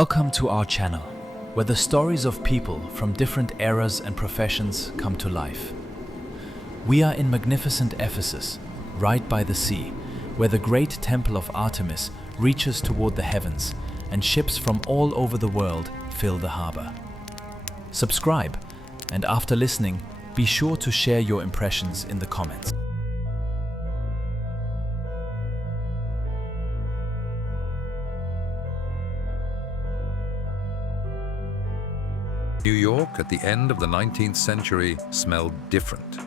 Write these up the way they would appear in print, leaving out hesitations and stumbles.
Welcome to our channel, where the stories of people from different eras and professions come to life. We are in magnificent Ephesus, right by the sea, where the great temple of Artemis reaches toward the heavens, and ships from all over the world fill the harbor. Subscribe, and after listening, be sure to share your impressions in the comments. New York at the end of the 19th century smelled different.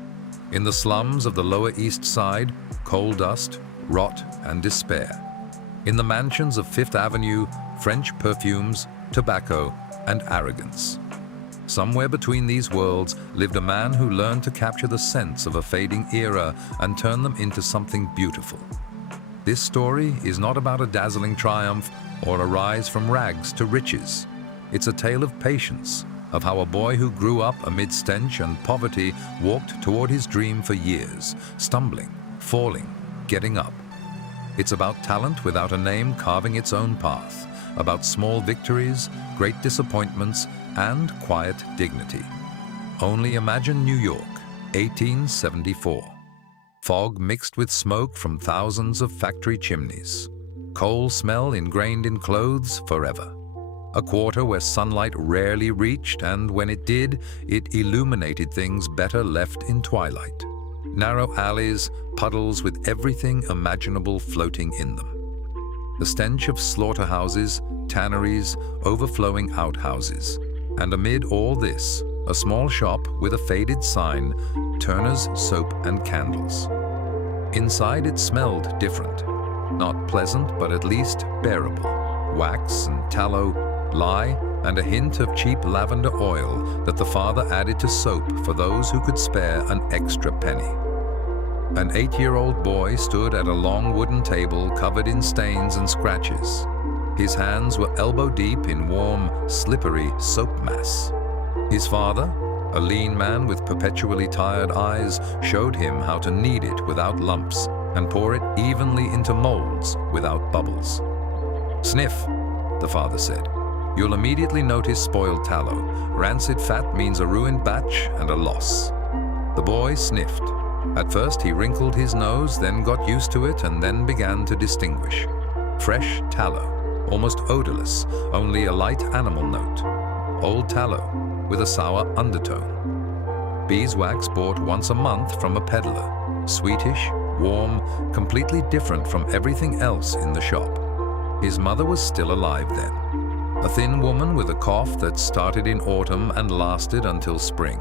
In the slums of the Lower East Side, coal dust, rot, and despair. In the mansions of Fifth Avenue, French perfumes, tobacco, and arrogance. Somewhere between these worlds lived a man who learned to capture the scents of a fading era and turn them into something beautiful. This story is not about a dazzling triumph or a rise from rags to riches. It's a tale of patience, of how a boy who grew up amid stench and poverty walked toward his dream for years, stumbling, falling, getting up. It's about talent without a name carving its own path, about small victories, great disappointments, and quiet dignity. Only imagine New York, 1874. Fog mixed with smoke from thousands of factory chimneys. Coal smell ingrained in clothes forever. A quarter where sunlight rarely reached, and when it did, it illuminated things better left in twilight. Narrow alleys, puddles with everything imaginable floating in them. The stench of slaughterhouses, tanneries, overflowing outhouses. And amid all this, a small shop with a faded sign, Turner's Soap and Candles. Inside it smelled different. Not pleasant, but at least bearable. Wax and tallow, lye, and a hint of cheap lavender oil that the father added to soap for those who could spare an extra penny. An 8-year-old boy stood at a long wooden table covered in stains and scratches. His hands were elbow-deep in warm, slippery soap mass. His father, a lean man with perpetually tired eyes, showed him how to knead it without lumps and pour it evenly into molds without bubbles. "Sniff," the father said. "You'll immediately notice spoiled tallow. Rancid fat means a ruined batch and a loss." The boy sniffed. At first he wrinkled his nose, then got used to it, and then began to distinguish. Fresh tallow, almost odorless, only a light animal note. Old tallow, with a sour undertone. Beeswax bought once a month from a peddler. Sweetish, warm, completely different from everything else in the shop. His mother was still alive then. A thin woman with a cough that started in autumn and lasted until spring.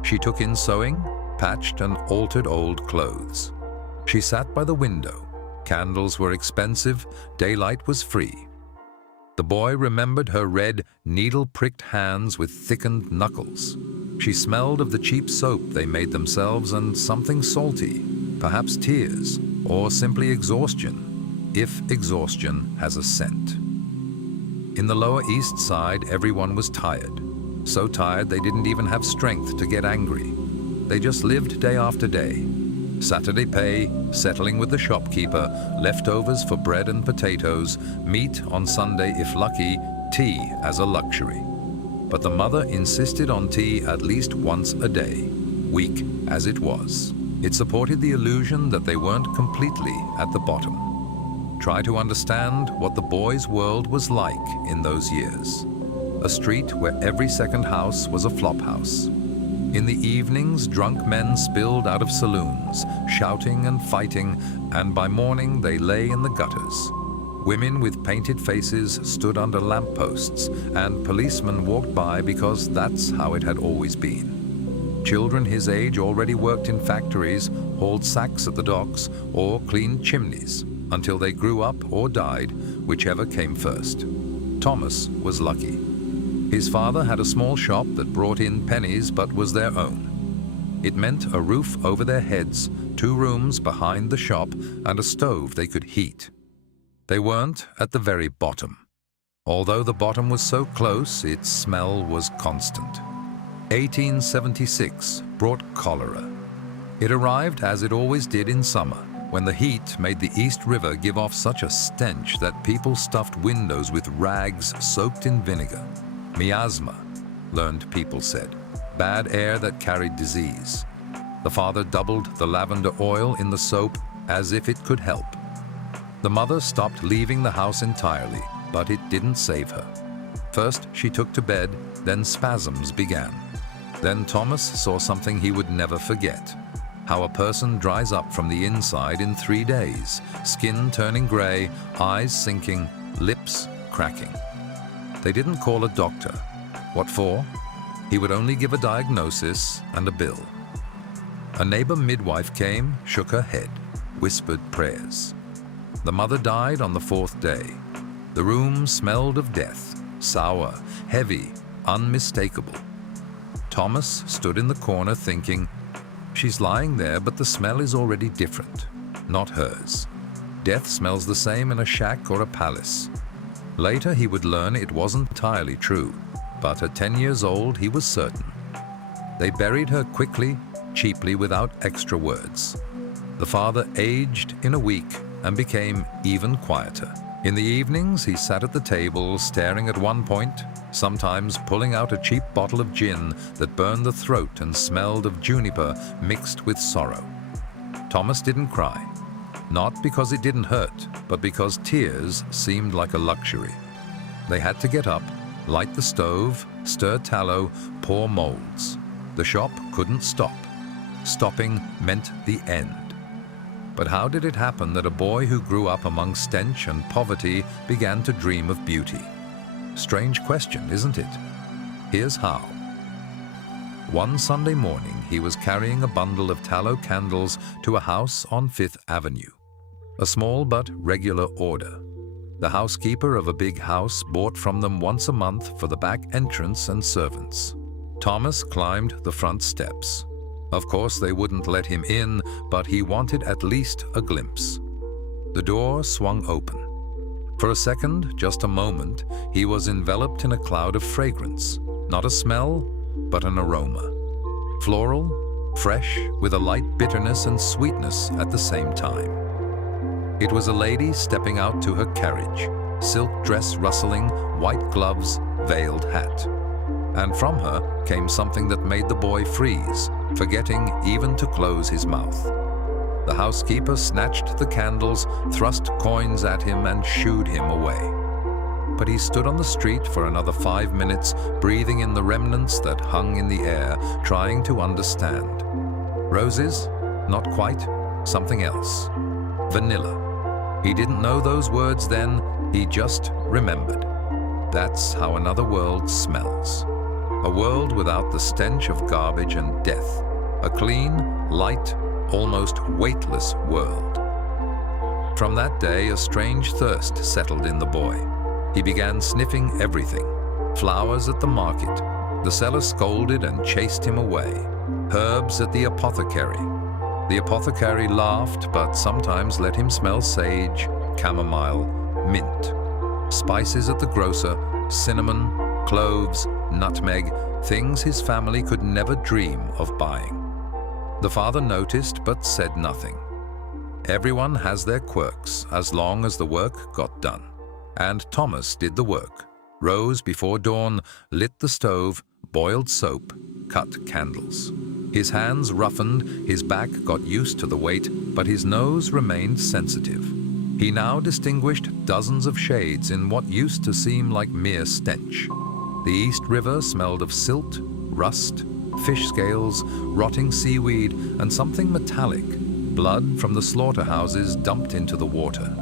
She took in sewing, patched and altered old clothes. She sat by the window. Candles were expensive, daylight was free. The boy remembered her red, needle-pricked hands with thickened knuckles. She smelled of the cheap soap they made themselves and something salty, perhaps tears, or simply exhaustion, if exhaustion has a scent. In the Lower East Side, everyone was tired. So tired they didn't even have strength to get angry. They just lived day after day. Saturday pay, settling with the shopkeeper, leftovers for bread and potatoes, meat on Sunday if lucky, tea as a luxury. But the mother insisted on tea at least once a day, weak as it was. It supported the illusion that they weren't completely at the bottom. Try to understand what the boy's world was like in those years. A street where every second house was a flop house. In the evenings, drunk men spilled out of saloons, shouting and fighting, and by morning they lay in the gutters. Women with painted faces stood under lampposts, and policemen walked by because that's how it had always been. Children his age already worked in factories, hauled sacks at the docks, or cleaned chimneys, until they grew up or died, whichever came first. Thomas was lucky. His father had a small shop that brought in pennies but was their own. It meant a roof over their heads, 2 rooms behind the shop, and a stove they could heat. They weren't at the very bottom. Although the bottom was so close, its smell was constant. 1876 brought cholera. It arrived as it always did in summer, when the heat made the East River give off such a stench that people stuffed windows with rags soaked in vinegar. Miasma, learned people said, bad air that carried disease. The father doubled the lavender oil in the soap as if it could help. The mother stopped leaving the house entirely, but it didn't save her. First, she took to bed, then spasms began. Then Thomas saw something he would never forget. How a person dries up from the inside in 3 days, skin turning gray, eyes sinking, lips cracking. They didn't call a doctor. What for? He would only give a diagnosis and a bill. A neighbor midwife came, shook her head, whispered prayers. The mother died on the 4th day. The room smelled of death, sour, heavy, unmistakable. Thomas stood in the corner thinking, she's lying there, but the smell is already different, not hers. Death smells the same in a shack or a palace. Later he would learn it wasn't entirely true, but at 10 years old he was certain. They buried her quickly, cheaply, without extra words. The father aged in a week and became even quieter. In the evenings, he sat at the table, staring at one point, sometimes pulling out a cheap bottle of gin that burned the throat and smelled of juniper mixed with sorrow. Thomas didn't cry, not because it didn't hurt, but because tears seemed like a luxury. They had to get up, light the stove, stir tallow, pour molds. The shop couldn't stop. Stopping meant the end. But how did it happen that a boy who grew up among stench and poverty began to dream of beauty? Strange question, isn't it? Here's how. One Sunday morning, he was carrying a bundle of tallow candles to a house on 5th Avenue. A small but regular order. The housekeeper of a big house bought from them once a month for the back entrance and servants. Thomas climbed the front steps. Of course, they wouldn't let him in, but he wanted at least a glimpse. The door swung open. For a second, just a moment, he was enveloped in a cloud of fragrance. Not a smell, but an aroma. Floral, fresh, with a light bitterness and sweetness at the same time. It was a lady stepping out to her carriage, silk dress rustling, white gloves, veiled hat. And from her came something that made the boy freeze, forgetting even to close his mouth. The housekeeper snatched the candles, thrust coins at him, and shooed him away. But he stood on the street for another 5 minutes, breathing in the remnants that hung in the air, trying to understand. Roses? Not quite. Something else. Vanilla. He didn't know those words then, he just remembered. That's how another world smells. A world without the stench of garbage and death. A clean, light, almost weightless world. From that day, a strange thirst settled in the boy. He began sniffing everything. Flowers at the market. The seller scolded and chased him away. Herbs at the apothecary. The apothecary laughed, but sometimes let him smell sage, chamomile, mint. Spices at the grocer, cinnamon, cloves, nutmeg, things his family could never dream of buying. The father noticed but said nothing. Everyone has their quirks as long as the work got done. And Thomas did the work. Rose before dawn, lit the stove, boiled soap, cut candles. His hands roughened, his back got used to the weight, but his nose remained sensitive. He now distinguished dozens of shades in what used to seem like mere stench. The East River smelled of silt, rust, fish scales, rotting seaweed, and something metallic, blood from the slaughterhouses dumped into the water.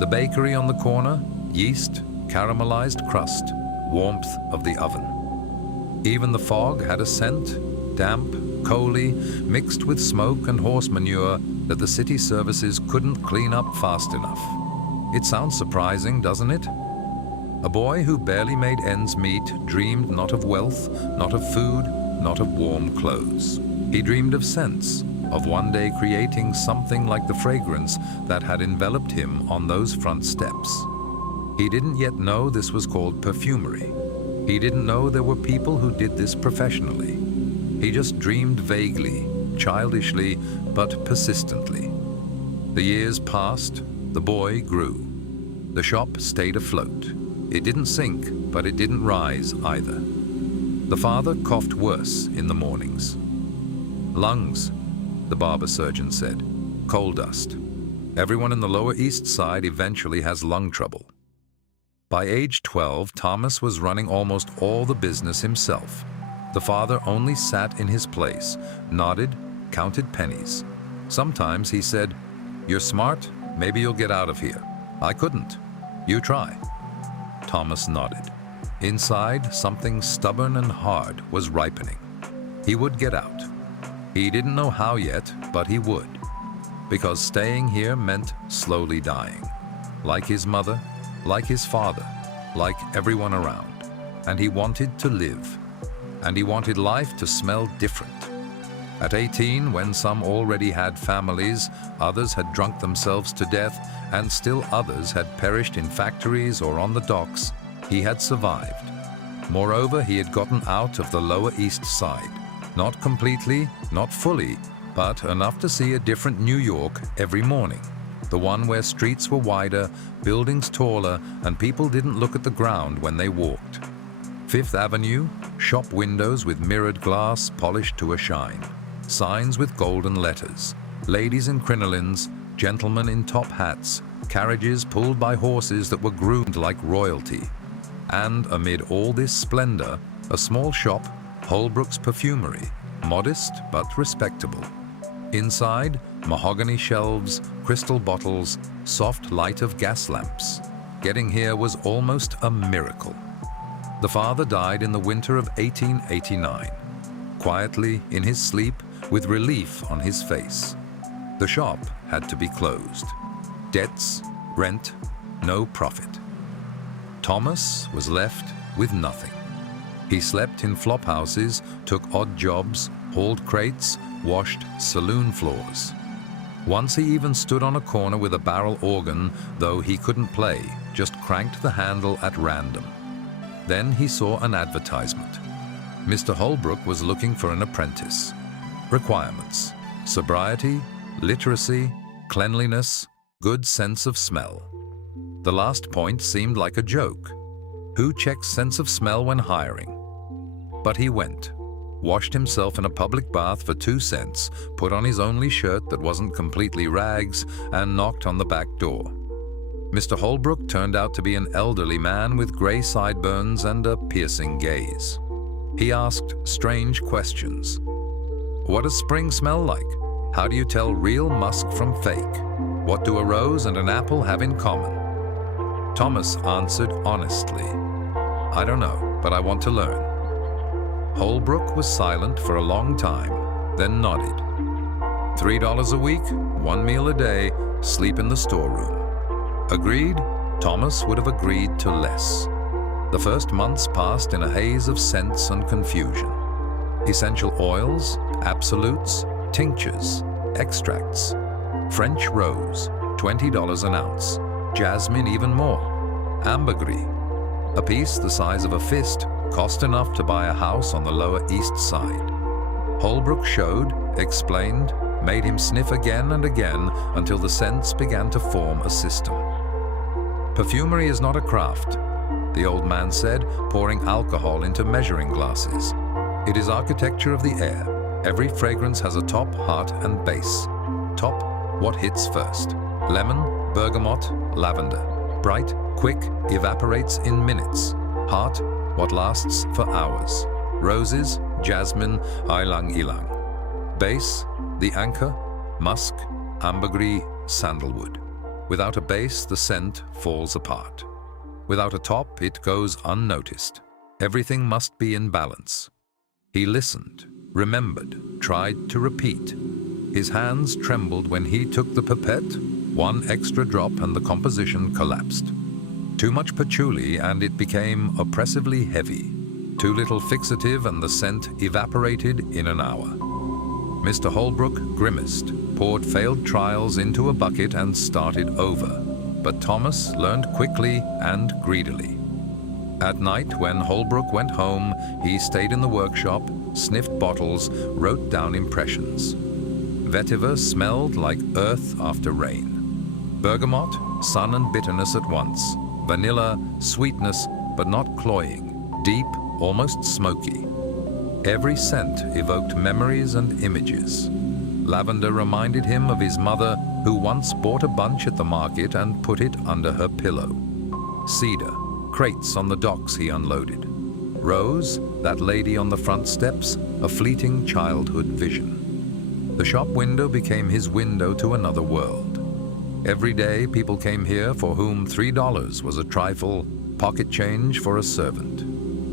The bakery on the corner, yeast, caramelized crust, warmth of the oven. Even the fog had a scent, damp, coaly, mixed with smoke and horse manure that the city services couldn't clean up fast enough. It sounds surprising, doesn't it? A boy who barely made ends meet dreamed not of wealth, not of food, not of warm clothes. He dreamed of scents, of one day creating something like the fragrance that had enveloped him on those front steps. He didn't yet know this was called perfumery. He didn't know there were people who did this professionally. He just dreamed vaguely, childishly, but persistently. The years passed, the boy grew. The shop stayed afloat. It didn't sink, but it didn't rise either. The father coughed worse in the mornings. Lungs, the barber surgeon said. Coal dust. Everyone in the Lower East Side eventually has lung trouble. By age 12, Thomas was running almost all the business himself. The father only sat in his place, nodded, counted pennies. Sometimes he said, "You're smart, maybe you'll get out of here." "I couldn't. You try." Thomas nodded. Inside, something stubborn and hard was ripening. He would get out. He didn't know how yet, but he would. Because staying here meant slowly dying. Like his mother, like his father, like everyone around. And he wanted to live. And he wanted life to smell different. At 18, when some already had families, others had drunk themselves to death, and still others had perished in factories or on the docks, he had survived. Moreover, he had gotten out of the Lower East Side. Not completely, not fully, but enough to see a different New York every morning. The one where streets were wider, buildings taller, and people didn't look at the ground when they walked. Fifth Avenue, shop windows with mirrored glass polished to a shine. Signs with golden letters. Ladies in crinolines, gentlemen in top hats, carriages pulled by horses that were groomed like royalty. And amid all this splendor, a small shop, Holbrook's Perfumery, modest but respectable. Inside, mahogany shelves, crystal bottles, soft light of gas lamps. Getting here was almost a miracle. The father died in the winter of 1889, quietly in his sleep, with relief on his face. The shop had to be closed. Debts, rent, no profit. Thomas was left with nothing. He slept in flop houses, took odd jobs, hauled crates, washed saloon floors. Once he even stood on a corner with a barrel organ, though he couldn't play, just cranked the handle at random. Then he saw an advertisement. Mr. Holbrook was looking for an apprentice. Requirements: sobriety, literacy, cleanliness, good sense of smell. The last point seemed like a joke. Who checks sense of smell when hiring? But he went, washed himself in a public bath for 2 cents, put on his only shirt that wasn't completely rags, and knocked on the back door. Mr. Holbrook turned out to be an elderly man with gray sideburns and a piercing gaze. He asked strange questions. What does spring smell like? How do you tell real musk from fake? What do a rose and an apple have in common? Thomas answered honestly, "I don't know, but I want to learn." Holbrook was silent for a long time, then nodded. $3 a week, 1 meal a day, sleep in the storeroom. Agreed? Thomas would have agreed to less. The first months passed in a haze of scents and confusion. Essential oils, absolutes, tinctures, extracts. French rose, $20 an ounce. Jasmine even more. Ambergris, a piece the size of a fist, cost enough to buy a house on the Lower East Side. Holbrook showed, explained, made him sniff again and again until the scents began to form a system. Perfumery is not a craft, the old man said, pouring alcohol into measuring glasses. It is architecture of the air. Every fragrance has a top, heart, and base. Top, what hits first? Lemon, bergamot, lavender. Bright, quick, evaporates in minutes. Heart, what lasts for hours. Roses, jasmine, ylang ylang. Base, the anchor, musk, ambergris, sandalwood. Without a base, the scent falls apart. Without a top, it goes unnoticed. Everything must be in balance. He listened, remembered, tried to repeat. His hands trembled when he took the pipette. 1 extra drop and the composition collapsed. Too much patchouli and it became oppressively heavy. Too little fixative and the scent evaporated in an hour. Mr. Holbrook grimaced, poured failed trials into a bucket and started over. But Thomas learned quickly and greedily. At night, when Holbrook went home, he stayed in the workshop, sniffed bottles, wrote down impressions. Vetiver smelled like earth after rain. Bergamot, sun and bitterness at once. Vanilla, sweetness, but not cloying. Deep, almost smoky. Every scent evoked memories and images. Lavender reminded him of his mother, who once bought a bunch at the market and put it under her pillow. Cedar, crates on the docks he unloaded. Rose, that lady on the front steps, a fleeting childhood vision. The shop window became his window to another world. Every day people came here for whom $3 was a trifle, pocket change for a servant.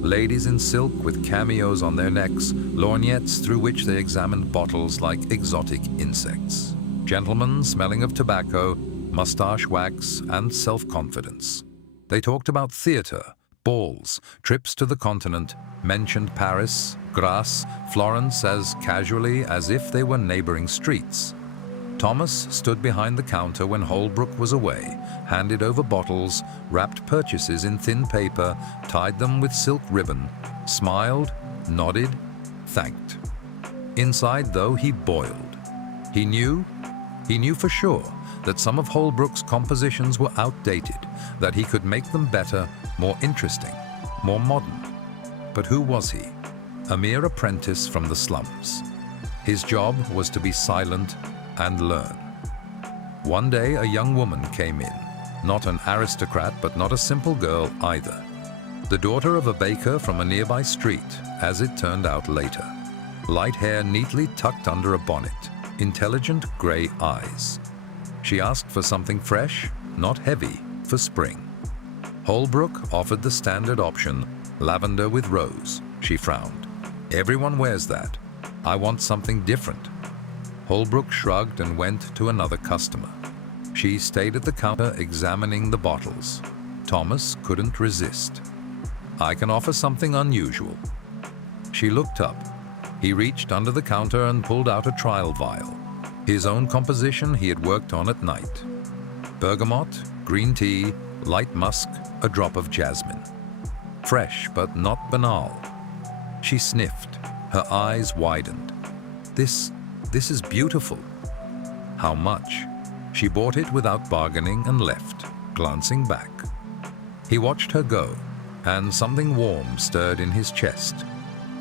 Ladies in silk with cameos on their necks, lorgnettes through which they examined bottles like exotic insects. Gentlemen smelling of tobacco, mustache wax, and self-confidence. They talked about theater, balls, trips to the continent, mentioned Paris, Grasse, Florence as casually as if they were neighboring streets. Thomas stood behind the counter when Holbrook was away, handed over bottles, wrapped purchases in thin paper, tied them with silk ribbon, smiled, nodded, thanked. Inside, though, he boiled. He knew for sure that some of Holbrook's compositions were outdated, that he could make them better, more interesting, more modern. But who was he? A mere apprentice from the slums. His job was to be silent and learn. One day a young woman came in, not an aristocrat but not a simple girl either. The daughter of a baker from a nearby street, as it turned out later. Light hair neatly tucked under a bonnet, intelligent gray eyes. She asked for something fresh, not heavy, for spring. Holbrook offered the standard option, lavender with rose. She frowned. Everyone wears that. I want something different. Holbrook shrugged and went to another customer. She stayed at the counter examining the bottles. Thomas couldn't resist. I can offer something unusual. She looked up. He reached under the counter and pulled out a trial vial. His own composition he had worked on at night. Bergamot, green tea, light musk, a drop of jasmine. Fresh but not banal. She sniffed. Her eyes widened. This is beautiful. How much? She bought it without bargaining and left, glancing back. He watched her go, and something warm stirred in his chest.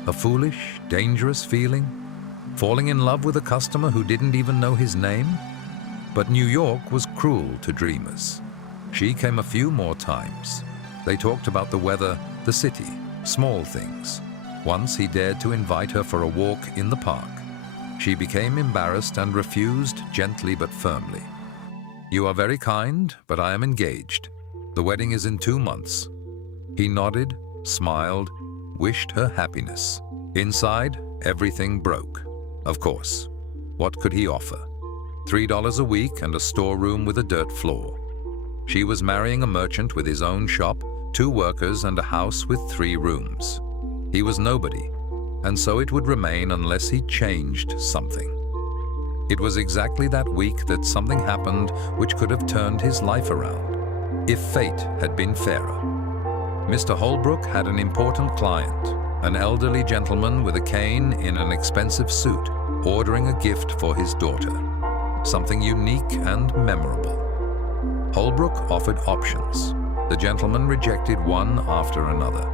A foolish, dangerous feeling? Falling in love with a customer who didn't even know his name? But New York was cruel to dreamers. She came a few more times. They talked about the weather, the city, small things. Once he dared to invite her for a walk in the park. She became embarrassed and refused gently but firmly. You are very kind, but I am engaged. The wedding is in 2 months. He nodded, smiled, wished her happiness. Inside, everything broke. Of course. What could he offer? $3 a week and a storeroom with a dirt floor. She was marrying a merchant with his own shop, 2 workers and a house with 3 rooms. He was nobody, and so it would remain unless he changed something. It was exactly that week that something happened which could have turned his life around, if fate had been fairer. Mr. Holbrook had an important client, an elderly gentleman with a cane in an expensive suit, ordering a gift for his daughter, something unique and memorable. Holbrook offered options. The gentleman rejected one after another.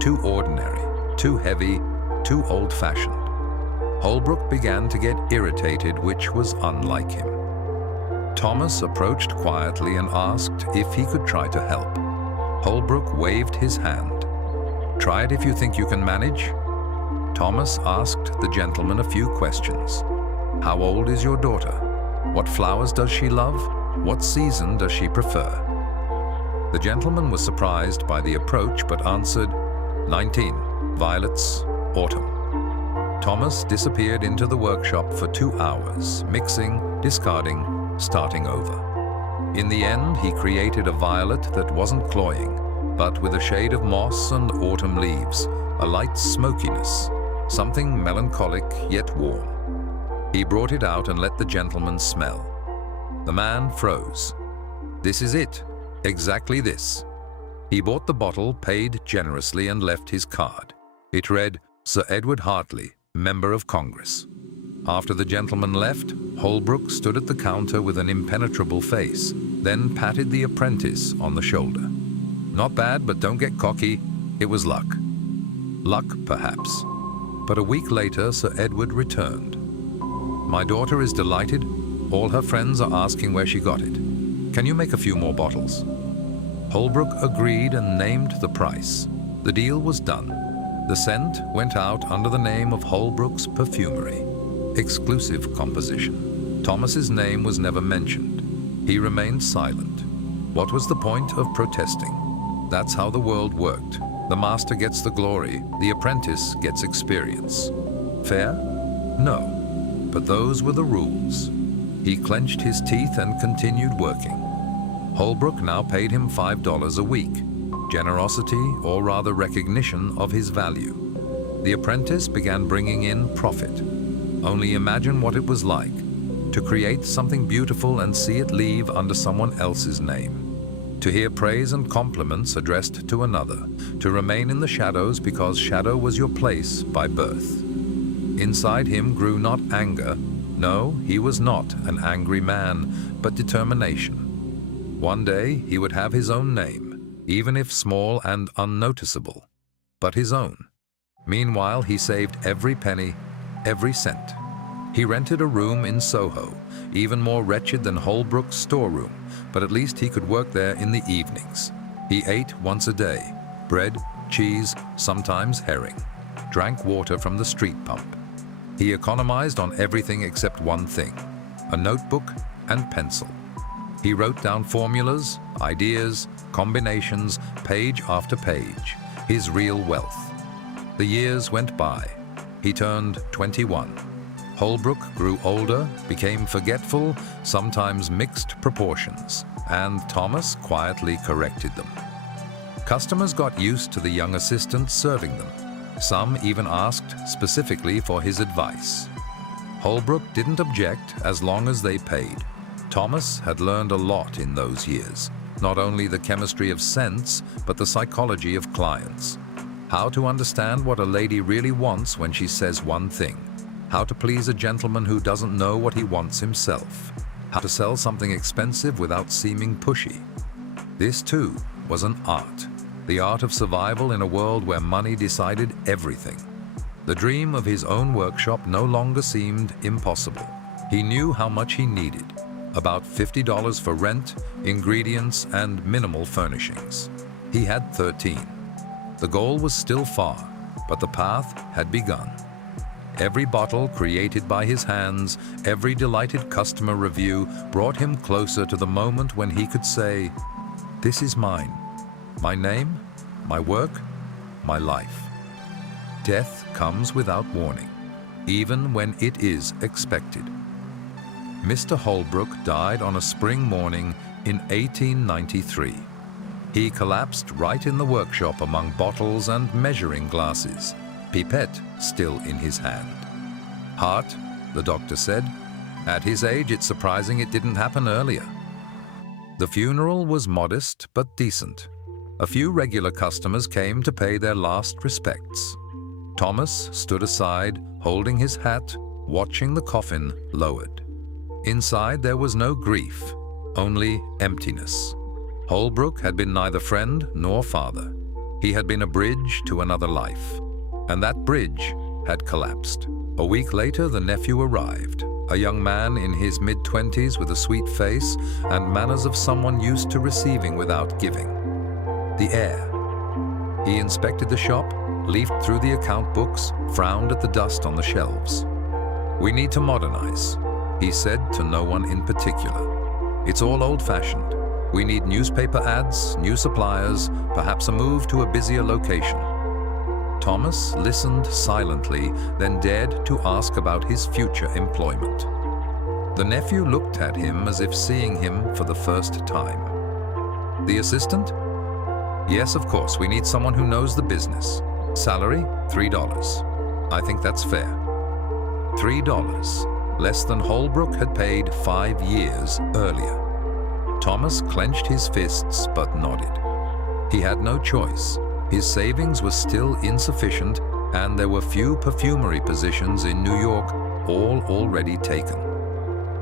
Too ordinary, too heavy, too old-fashioned. Holbrook began to get irritated, which was unlike him. Thomas approached quietly and asked if he could try to help. Holbrook waved his hand. Try it if you think you can manage. Thomas asked the gentleman a few questions. How old is your daughter? What flowers does she love? What season does she prefer? The gentleman was surprised by the approach but answered, 19, violets, autumn. Thomas disappeared into the workshop for 2 hours, mixing, discarding, starting over. In the end, he created a violet that wasn't cloying, but with a shade of moss and autumn leaves, a light smokiness, something melancholic yet warm. He brought it out and let the gentleman smell. The man froze. This is it, exactly this. He bought the bottle, paid generously, and left his card. It read, Sir Edward Hartley, Member of Congress. After the gentleman left, Holbrook stood at the counter with an impenetrable face, then patted the apprentice on the shoulder. "Not bad, but don't get cocky. It was luck." Luck, perhaps. But a week later, Sir Edward returned. "My daughter is delighted. All her friends are asking where she got it. Can you make a few more bottles?" Holbrook agreed and named the price. The deal was done. The scent went out under the name of Holbrook's Perfumery. Exclusive composition. Thomas's name was never mentioned. He remained silent. What was the point of protesting? That's how the world worked. The master gets the glory, the apprentice gets experience. Fair? No. But those were the rules. He clenched his teeth and continued working. Holbrook now paid him $5 a week, generosity or rather recognition of his value. The apprentice began bringing in profit. Only imagine what it was like to create something beautiful and see it leave under someone else's name. To hear praise and compliments addressed to another, to remain in the shadows because shadow was your place by birth. Inside him grew not anger. No, he was not an angry man, but determination. One day he would have his own name, even if small and unnoticeable, but his own. Meanwhile, he saved every penny, every cent. He rented a room in Soho, even more wretched than Holbrook's storeroom, but at least he could work there in the evenings. He ate once a day, bread, cheese, sometimes herring, drank water from the street pump. He economized on everything except one thing, a notebook and pencil. He wrote down formulas, ideas, combinations, page after page, his real wealth. The years went by. He turned 21. Holbrook grew older, became forgetful, sometimes mixed proportions, and Thomas quietly corrected them. Customers got used to the young assistant serving them. Some even asked specifically for his advice. Holbrook didn't object as long as they paid. Thomas had learned a lot in those years, not only the chemistry of scents, but the psychology of clients. How to understand what a lady really wants when she says one thing. How to please a gentleman who doesn't know what he wants himself. How to sell something expensive without seeming pushy. This too was an art. The art of survival in a world where money decided everything. The dream of his own workshop no longer seemed impossible. He knew how much he needed. About $50 for rent, ingredients, and minimal furnishings. He had 13. The goal was still far, but the path had begun. Every bottle created by his hands, every delighted customer review brought him closer to the moment when he could say, "This is mine. My name, my work, my life." Death comes without warning, even when it is expected. Mr. Holbrook died on a spring morning in 1893. He collapsed right in the workshop among bottles and measuring glasses, pipette still in his hand. Heart, the doctor said. At his age, it's surprising it didn't happen earlier. The funeral was modest but decent. A few regular customers came to pay their last respects. Thomas stood aside, holding his hat, watching the coffin lowered. Inside there was no grief, only emptiness. Holbrook had been neither friend nor father. He had been a bridge to another life, and that bridge had collapsed. A week later, the nephew arrived, a young man in his mid-20s with a sweet face and manners of someone used to receiving without giving. The heir. He inspected the shop, leafed through the account books, frowned at the dust on the shelves. "We need to modernize," he said to no one in particular. "It's all old-fashioned. We need newspaper ads, new suppliers, perhaps a move to a busier location." Thomas listened silently, then dared to ask about his future employment. The nephew looked at him as if seeing him for the first time. "The assistant?" "Yes, of course. We need someone who knows the business. Salary, $3. I think that's fair." $3, less than Holbrook had paid 5 years earlier. Thomas clenched his fists but nodded. He had no choice. His savings were still insufficient, and there were few perfumery positions in New York all already taken.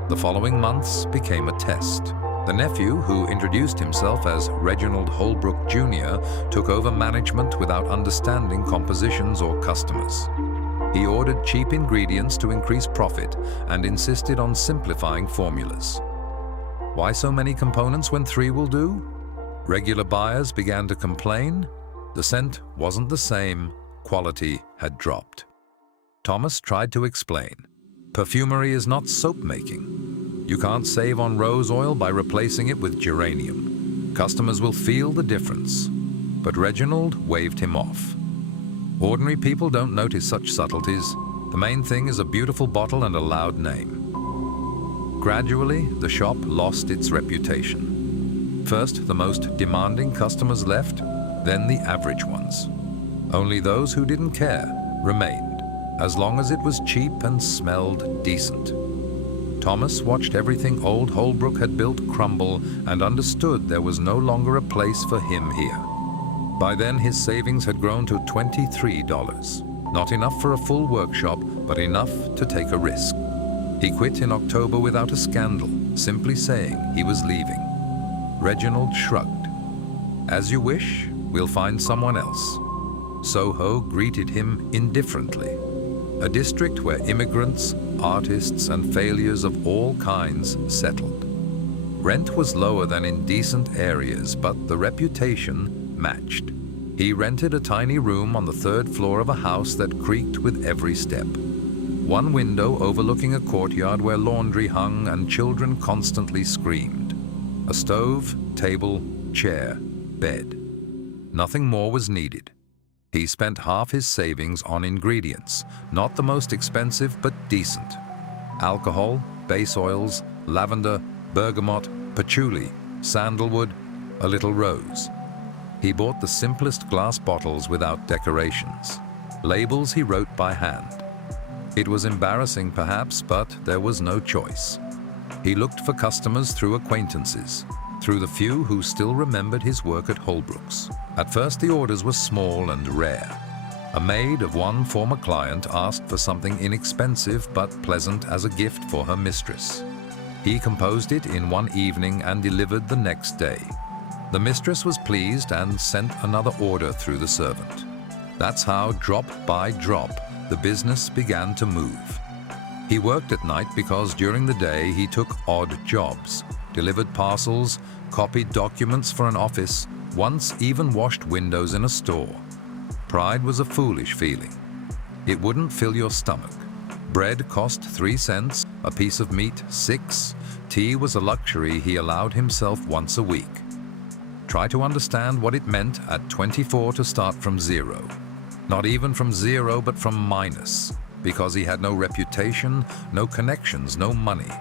The following months became a test. The nephew, who introduced himself as Reginald Holbrook Jr., took over management without understanding compositions or customers. He ordered cheap ingredients to increase profit and insisted on simplifying formulas. Why so many components when 3 will do? Regular buyers began to complain. The scent wasn't the same, quality had dropped. Thomas tried to explain. Perfumery is not soap making. You can't save on rose oil by replacing it with geranium. Customers will feel the difference. But Reginald waved him off. Ordinary people don't notice such subtleties. The main thing is a beautiful bottle and a loud name. Gradually, the shop lost its reputation. First, the most demanding customers left, then the average ones. Only those who didn't care remained, as long as it was cheap and smelled decent. Thomas watched everything old Holbrook had built crumble and understood there was no longer a place for him here. By then, his savings had grown to $23. Not enough for a full workshop, but enough to take a risk. He quit in October without a scandal, simply saying he was leaving. Reginald shrugged. As you wish, we'll find someone else. Soho greeted him indifferently. A district where immigrants, artists, and failures of all kinds settled. Rent was lower than in decent areas, but the reputation matched. He rented a tiny room on the 3rd floor of a house that creaked with every step. One window overlooking a courtyard where laundry hung and children constantly screamed. A stove, table, chair, bed. Nothing more was needed. He spent half his savings on ingredients, not the most expensive but decent. Alcohol, base oils, lavender, bergamot, patchouli, sandalwood, a little rose. He bought the simplest glass bottles without decorations. Labels he wrote by hand. It was embarrassing perhaps, but there was no choice. He looked for customers through acquaintances, through the few who still remembered his work at Holbrook's. At first the orders were small and rare. A maid of one former client asked for something inexpensive but pleasant as a gift for her mistress. He composed it in one evening and delivered the next day. The mistress was pleased and sent another order through the servant. That's how, drop by drop, the business began to move. He worked at night because during the day he took odd jobs, delivered parcels, copied documents for an office, once even washed windows in a store. Pride was a foolish feeling. It wouldn't fill your stomach. Bread cost 3 cents, a piece of meat 6. Tea was a luxury he allowed himself once a week. Try to understand what it meant at 24 to start from 0. Not even from 0, but from minus, because he had no reputation, no connections, no money.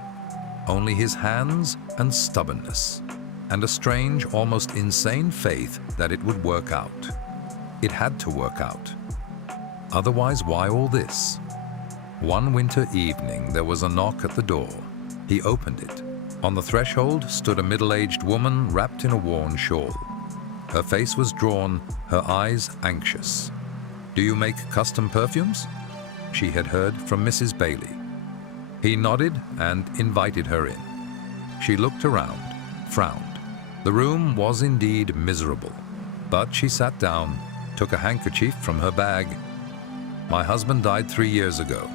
Only his hands and stubbornness, and a strange, almost insane faith that it would work out. It had to work out. Otherwise, why all this? One winter evening, there was a knock at the door. He opened it. On the threshold stood a middle-aged woman wrapped in a worn shawl. Her face was drawn, her eyes anxious. "Do you make custom perfumes?" she had heard from Mrs. Bailey. He nodded and invited her in. She looked around, frowned. The room was indeed miserable, but she sat down, took a handkerchief from her bag. "My husband died 3 years ago.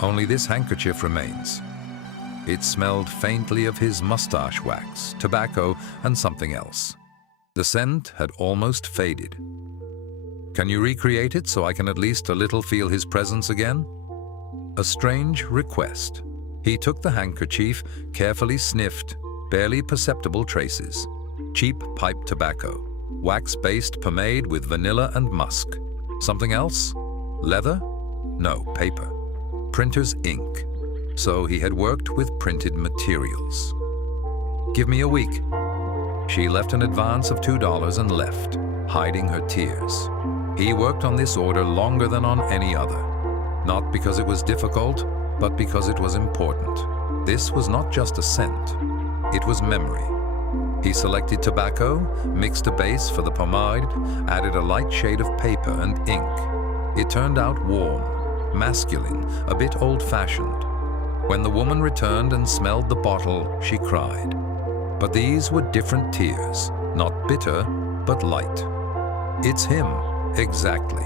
Only this handkerchief remains." It smelled faintly of his mustache wax, tobacco, and something else. The scent had almost faded. "Can you recreate it so I can at least a little feel his presence again?" A strange request. He took the handkerchief, carefully sniffed, barely perceptible traces. Cheap pipe tobacco, wax-based pomade with vanilla and musk. Something else? Leather? No, paper. Printer's ink. So he had worked with printed materials. "Give me a week." She left an advance of $2 and left, hiding her tears. He worked on this order longer than on any other. Not because it was difficult, but because it was important. This was not just a scent, it was memory. He selected tobacco, mixed a base for the pomade, added a light shade of paper and ink. It turned out warm, masculine, a bit old-fashioned. When the woman returned and smelled the bottle, she cried. But these were different tears, not bitter, but light. It's him, exactly.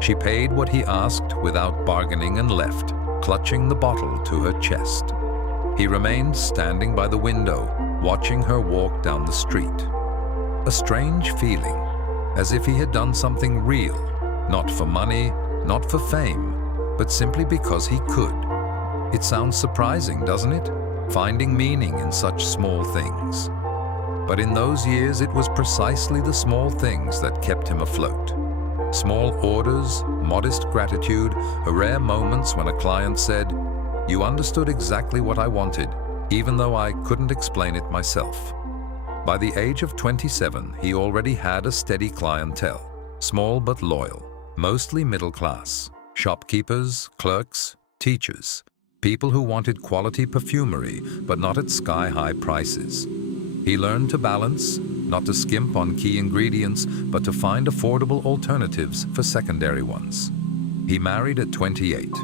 She paid what he asked without bargaining and left, clutching the bottle to her chest. He remained standing by the window, watching her walk down the street. A strange feeling, as if he had done something real, not for money, not for fame, but simply because he could. It sounds surprising, doesn't it? Finding meaning in such small things. But in those years, it was precisely the small things that kept him afloat. Small orders, modest gratitude, rare moments when a client said, "You understood exactly what I wanted, even though I couldn't explain it myself." By the age of 27, he already had a steady clientele, small but loyal, mostly middle class, shopkeepers, clerks, teachers, people who wanted quality perfumery, but not at sky-high prices. He learned to balance, not to skimp on key ingredients, but to find affordable alternatives for secondary ones. He married at 28.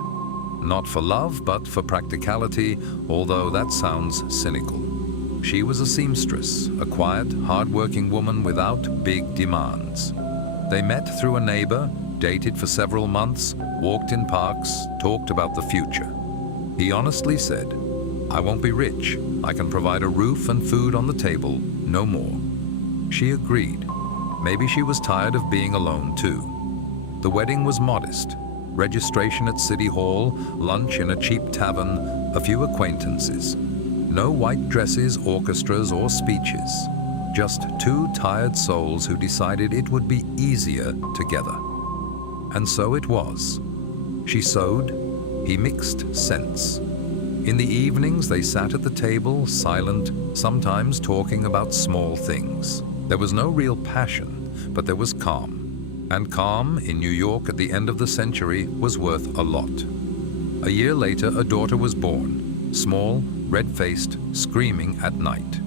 Not for love, but for practicality, although that sounds cynical. She was a seamstress, a quiet, hard-working woman without big demands. They met through a neighbor, dated for several months, walked in parks, talked about the future. He honestly said, "I won't be rich. I can provide a roof and food on the table, no more." She agreed. Maybe she was tired of being alone too. The wedding was modest. Registration at City Hall, lunch in a cheap tavern, a few acquaintances. No white dresses, orchestras, or speeches. Just two tired souls who decided it would be easier together. And so it was. She sewed, he mixed scents. In the evenings, they sat at the table, silent, sometimes talking about small things. There was no real passion, but there was calm. And calm, in New York at the end of the century, was worth a lot. A year later, a daughter was born, small, red-faced, screaming at night.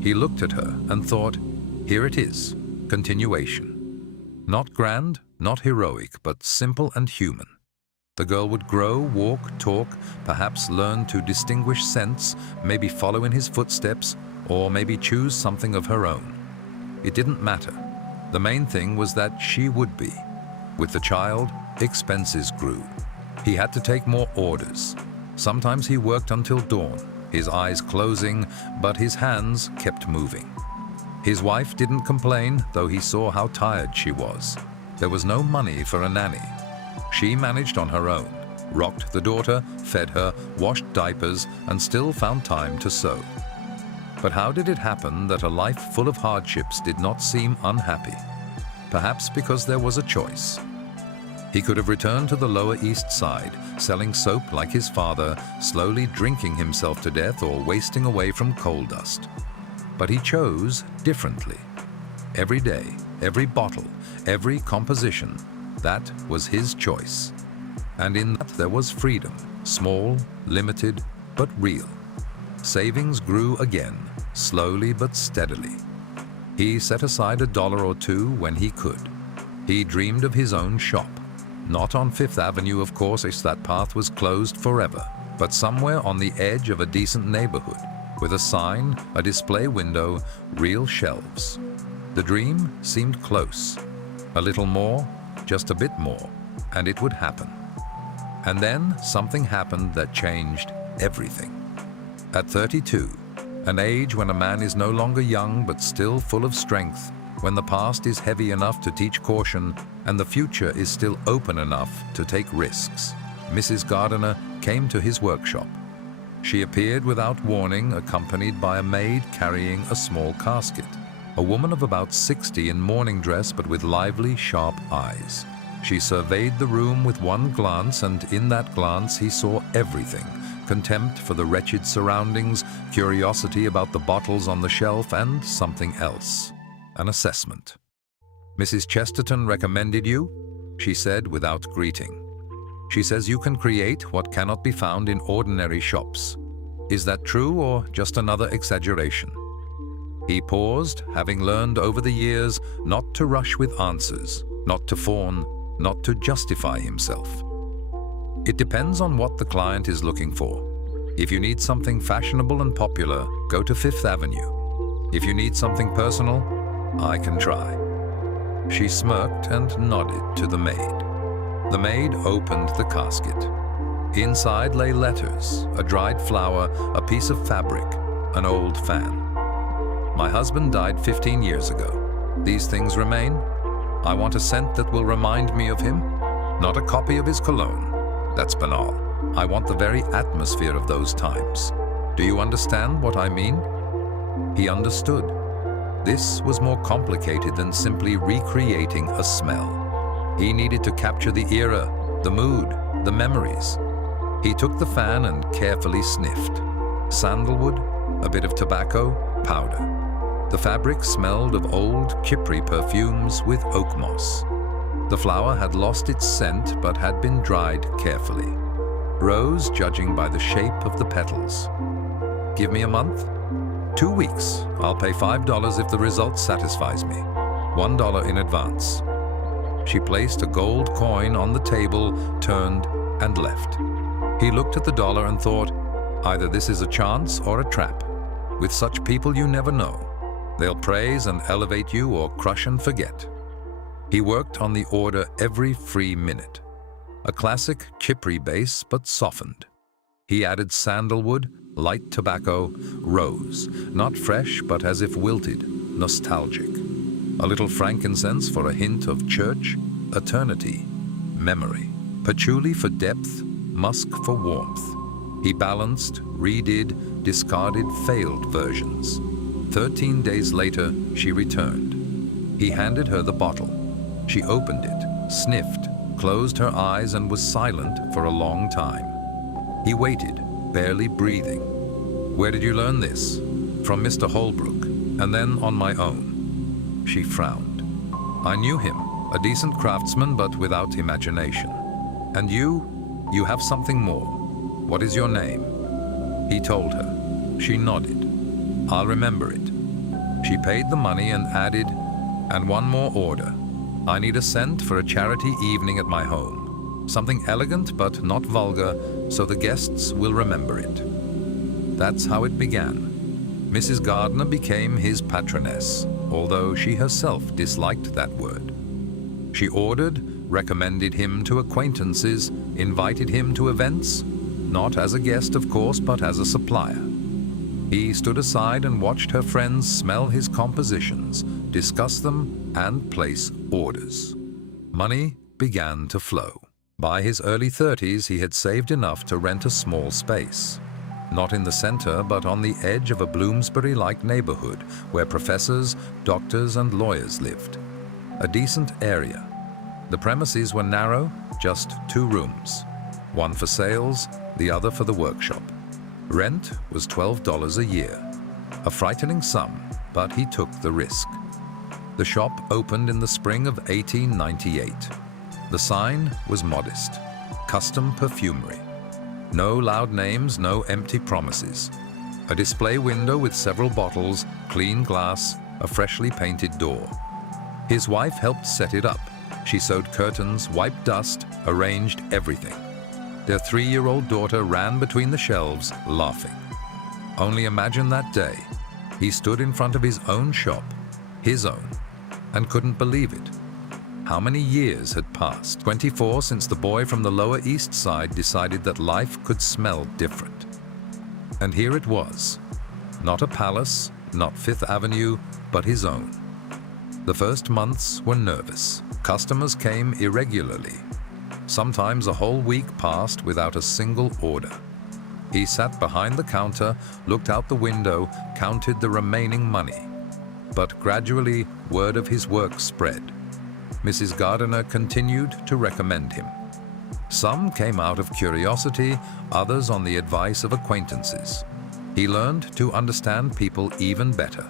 He looked at her and thought, here it is, continuation. Not grand, not heroic, but simple and human. The girl would grow, walk, talk, perhaps learn to distinguish scents, maybe follow in his footsteps, or maybe choose something of her own. It didn't matter. The main thing was that she would be. With the child, expenses grew. He had to take more orders. Sometimes he worked until dawn, his eyes closing, but his hands kept moving. His wife didn't complain, though he saw how tired she was. There was no money for a nanny. She managed on her own, rocked the daughter, fed her, washed diapers, and still found time to sew. But how did it happen that a life full of hardships did not seem unhappy? Perhaps because there was a choice. He could have returned to the Lower East Side, selling soap like his father, slowly drinking himself to death or wasting away from coal dust. But he chose differently. Every day, every bottle, every composition, that was his choice. And in that there was freedom, small, limited, but real. Savings grew again, slowly but steadily. He set aside $1 or $2 when he could. He dreamed of his own shop. Not on Fifth Avenue, of course, as that path was closed forever, but somewhere on the edge of a decent neighborhood, with a sign, a display window, real shelves. The dream seemed close. A little more, just a bit more, and it would happen. And then something happened that changed everything. At 32, an age when a man is no longer young but still full of strength, when the past is heavy enough to teach caution and the future is still open enough to take risks, Mrs. Gardiner came to his workshop. She appeared without warning, accompanied by a maid carrying a small casket. A woman of about 60 in morning dress but with lively, sharp eyes. She surveyed the room with one glance, and in that glance he saw everything. Contempt for the wretched surroundings, curiosity about the bottles on the shelf, and something else. An assessment. "Mrs. Chesterton recommended you?" she said without greeting. "She says you can create what cannot be found in ordinary shops. Is that true or just another exaggeration?" He paused, having learned over the years not to rush with answers, not to fawn, not to justify himself. It depends on what the client is looking for. If you need something fashionable and popular, go to Fifth Avenue. If you need something personal, I can try. She smirked and nodded to the maid. The maid opened the casket. Inside lay letters, a dried flower, a piece of fabric, an old fan. My husband died 15 years ago. These things remain. I want a scent that will remind me of him, not a copy of his cologne. That's banal. I want the very atmosphere of those times. Do you understand what I mean? He understood. This was more complicated than simply recreating a smell. He needed to capture the era, the mood, the memories. He took the fan and carefully sniffed. Sandalwood, a bit of tobacco, powder. The fabric smelled of old Kypri perfumes with oak moss. The flower had lost its scent but had been dried carefully. Rose, judging by the shape of the petals. Give me a month? 2 weeks. I'll pay $5 if the result satisfies me. $1 in advance. She placed a gold coin on the table, turned, and left. He looked at the dollar and thought, either this is a chance or a trap. With such people you never know. They'll praise and elevate you or crush and forget. He worked on the order every free minute. A classic Kypri base, but softened. He added sandalwood, light tobacco, rose, not fresh but as if wilted, nostalgic. A little frankincense for a hint of church, eternity, memory. Patchouli for depth, musk for warmth. He balanced, redid, discarded failed versions. 13 days later, she returned. He handed her the bottle. She opened it, sniffed, closed her eyes and was silent for a long time. He waited, barely breathing. Where did you learn this? From Mr. Holbrook, and then on my own. She frowned. I knew him, a decent craftsman but without imagination. And you have something more. What is your name? He told her. She nodded. I'll remember it. She paid the money and added, and one more order. I need a scent for a charity evening at my home. Something elegant but not vulgar, so the guests will remember it. That's how it began. Mrs. Gardner became his patroness, although she herself disliked that word. She ordered, recommended him to acquaintances, invited him to events, not as a guest, of course, but as a supplier. He stood aside and watched her friends smell his compositions, discuss them, and place orders. Money began to flow. By his early 30s, he had saved enough to rent a small space. Not in the center, but on the edge of a Bloomsbury-like neighborhood where professors, doctors, and lawyers lived. A decent area. The premises were narrow, just 2 rooms. One for sales, the other for the workshop. Rent was $12 a year. A frightening sum, but he took the risk. The shop opened in the spring of 1898. The sign was modest. Custom perfumery. No loud names, no empty promises. A display window with several bottles, clean glass, a freshly painted door. His wife helped set it up. She sewed curtains, wiped dust, arranged everything. Their 3-year-old daughter ran between the shelves, laughing. Only imagine that day. He stood in front of his own shop, his own, and couldn't believe it. How many years had passed? 24 since the boy from the Lower East Side decided that life could smell different. And here it was. Not a palace, not Fifth Avenue, but his own. The first months were nervous. Customers came irregularly. Sometimes a whole week passed without a single order. He sat behind the counter, looked out the window, counted the remaining money. But gradually, word of his work spread. Mrs. Gardner continued to recommend him. Some came out of curiosity, others on the advice of acquaintances. He learned to understand people even better.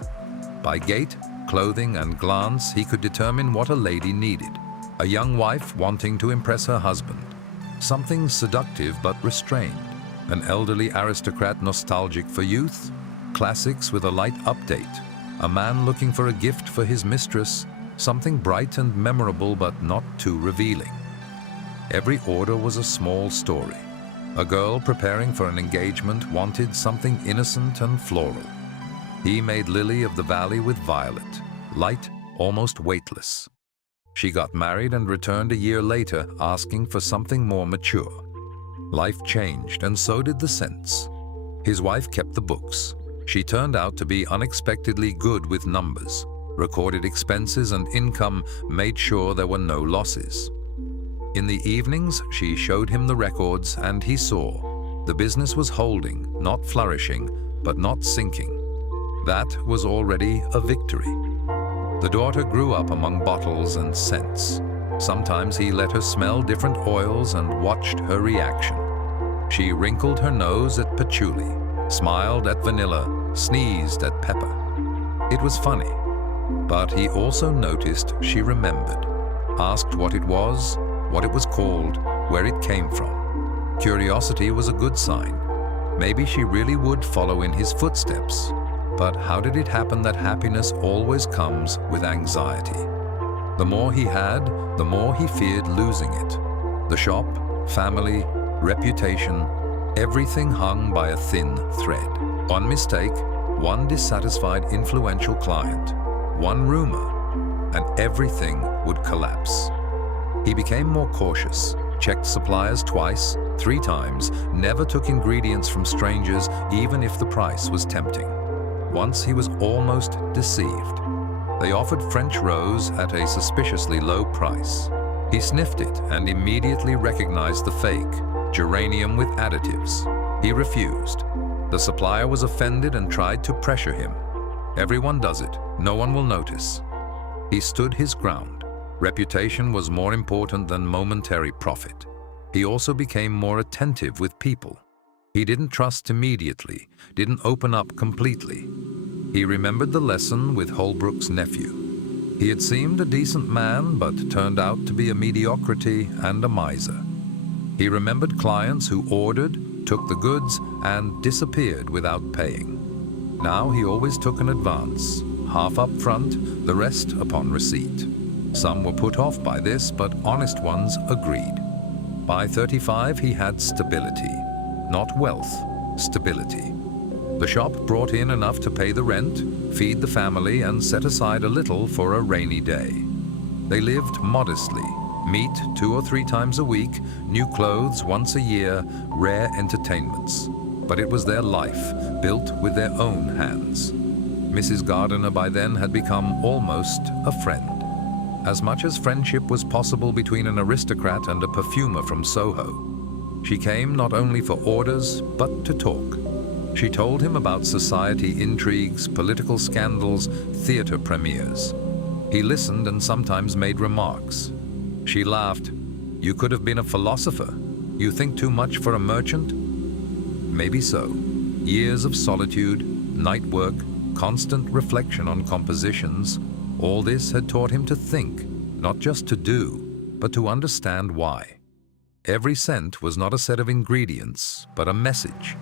By gait, clothing, and glance, he could determine what a lady needed. A young wife wanting to impress her husband. Something seductive but restrained. An elderly aristocrat nostalgic for youth. Classics with a light update. A man looking for a gift for his mistress. Something bright and memorable but not too revealing. Every order was a small story. A girl preparing for an engagement wanted something innocent and floral. He made lily of the valley with violet, light, almost weightless. She got married and returned a year later asking for something more mature. Life changed, and so did the scents. His wife kept the books. She turned out to be unexpectedly good with numbers, recorded expenses and income, made sure there were no losses. In the evenings, she showed him the records, and he saw the business was holding, not flourishing, but not sinking. That was already a victory. The daughter grew up among bottles and scents. Sometimes he let her smell different oils and watched her reaction. She wrinkled her nose at patchouli, smiled at vanilla, sneezed at pepper. It was funny, but he also noticed she remembered, asked what it was called, where it came from. Curiosity was a good sign. Maybe she really would follow in his footsteps. But how did it happen that happiness always comes with anxiety? The more he had, the more he feared losing it. The shop, family, reputation, everything hung by a thin thread. One mistake, one dissatisfied influential client, one rumor, and everything would collapse. He became more cautious, checked suppliers twice, 3 times, never took ingredients from strangers even if the price was tempting. Once he was almost deceived. They offered French rose at a suspiciously low price. He sniffed it and immediately recognized the fake, geranium with additives. He refused. The supplier was offended and tried to pressure him. Everyone does it. No one will notice. He stood his ground. Reputation was more important than momentary profit. He also became more attentive with people. He didn't trust immediately, didn't open up completely. He remembered the lesson with Holbrook's nephew. He had seemed a decent man, but turned out to be a mediocrity and a miser. He remembered clients who ordered, took the goods, and disappeared without paying. Now he always took an advance, half up front, the rest upon receipt. Some were put off by this, but honest ones agreed. By 35, he had stability. Not wealth, stability. The shop brought in enough to pay the rent, feed the family, and set aside a little for a rainy day. They lived modestly, meat 2 or 3 times a week, new clothes once a year, rare entertainments. But it was their life, built with their own hands. Mrs. Gardiner by then had become almost a friend. As much as friendship was possible between an aristocrat and a perfumer from Soho. She came not only for orders, but to talk. She told him about society intrigues, political scandals, theater premieres. He listened and sometimes made remarks. She laughed. "You could have been a philosopher. You think too much for a merchant?" Maybe so. Years of solitude, night work, constant reflection on compositions, all this had taught him to think, not just to do, but to understand why. Every scent was not a set of ingredients, but a message.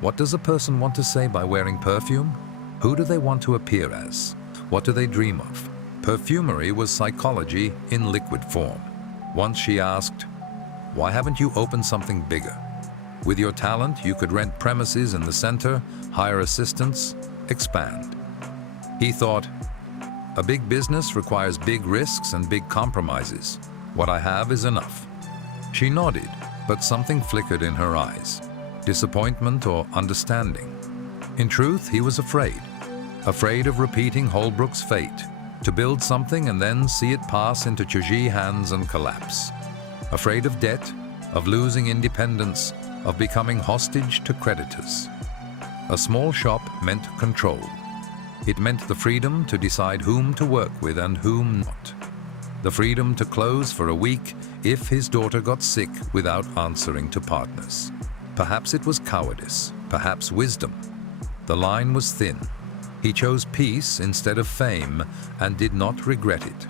What does a person want to say by wearing perfume? Who do they want to appear as? What do they dream of? Perfumery was psychology in liquid form. Once she asked, "Why haven't you opened something bigger? With your talent, you could rent premises in the center, hire assistants, expand." He thought, "A big business requires big risks and big compromises. What I have is enough." She nodded, but something flickered in her eyes. Disappointment or understanding. In truth, he was afraid. Afraid of repeating Holbrook's fate, to build something and then see it pass into Chujie hands and collapse. Afraid of debt, of losing independence, of becoming hostage to creditors. A small shop meant control. It meant the freedom to decide whom to work with and whom not. The freedom to close for a week if his daughter got sick without answering to partners. Perhaps it was cowardice, perhaps wisdom. The line was thin. He chose peace instead of fame and did not regret it.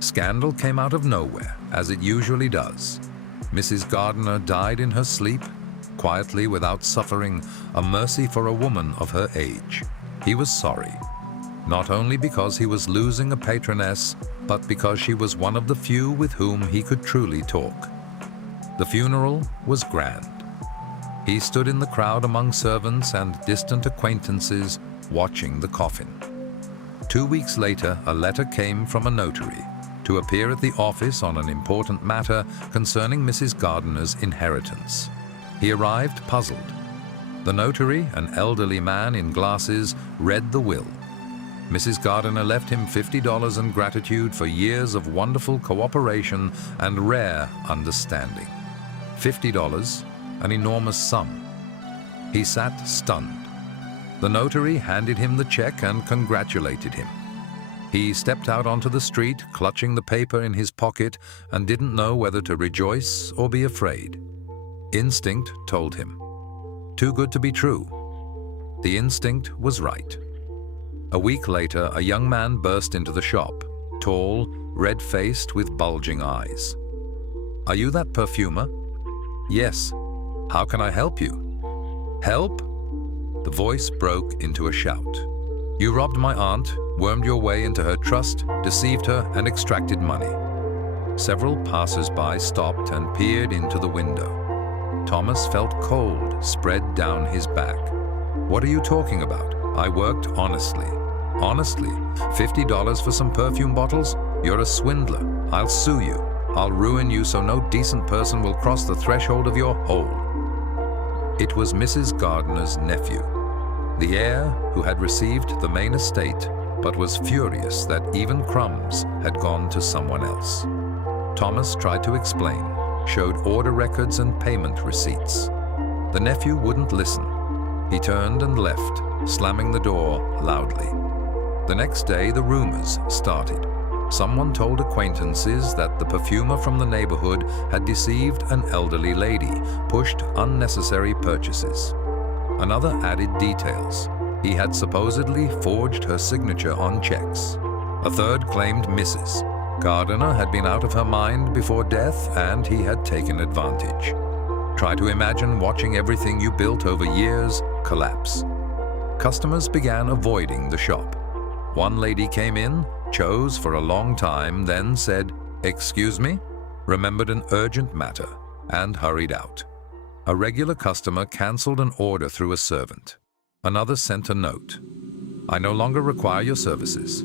Scandal came out of nowhere, as it usually does. Mrs. Gardiner died in her sleep, quietly without suffering, a mercy for a woman of her age. He was sorry, not only because he was losing a patroness, but because she was one of the few with whom he could truly talk. The funeral was grand. He stood in the crowd among servants and distant acquaintances, watching the coffin. 2 weeks later, a letter came from a notary to appear at the office on an important matter concerning Mrs. Gardiner's inheritance. He arrived puzzled. The notary, an elderly man in glasses, read the will. Mrs. Gardiner left him $50 in gratitude for years of wonderful cooperation and rare understanding. $50, an enormous sum. He sat stunned. The notary handed him the check and congratulated him. He stepped out onto the street, clutching the paper in his pocket, and didn't know whether to rejoice or be afraid. Instinct told him. Too good to be true. The instinct was right. A week later, a young man burst into the shop, tall, red-faced with bulging eyes. "Are you that perfumer?" "Yes. How can I help you?" "Help?" The voice broke into a shout. "You robbed my aunt, wormed your way into her trust, deceived her, and extracted money." Several passers-by stopped and peered into the window. Thomas felt cold spread down his back. "What are you talking about? I worked honestly." "Honestly? $50 for some perfume bottles? You're a swindler. I'll sue you. I'll ruin you so no decent person will cross the threshold of your hole." It was Mrs. Gardiner's nephew, the heir who had received the main estate, but was furious that even crumbs had gone to someone else. Thomas tried to explain, showed order records and payment receipts. The nephew wouldn't listen. He turned and left, slamming the door loudly. The next day, the rumors started. Someone told acquaintances that the perfumer from the neighborhood had deceived an elderly lady, pushed unnecessary purchases. Another added details. He had supposedly forged her signature on checks. A third claimed Mrs. Gardiner had been out of her mind before death and he had taken advantage. Try to imagine watching everything you built over years collapse. Customers began avoiding the shop. One lady came in, chose for a long time, then said, "Excuse me," remembered an urgent matter, and hurried out. A regular customer canceled an order through a servant. Another sent a note. "I no longer require your services."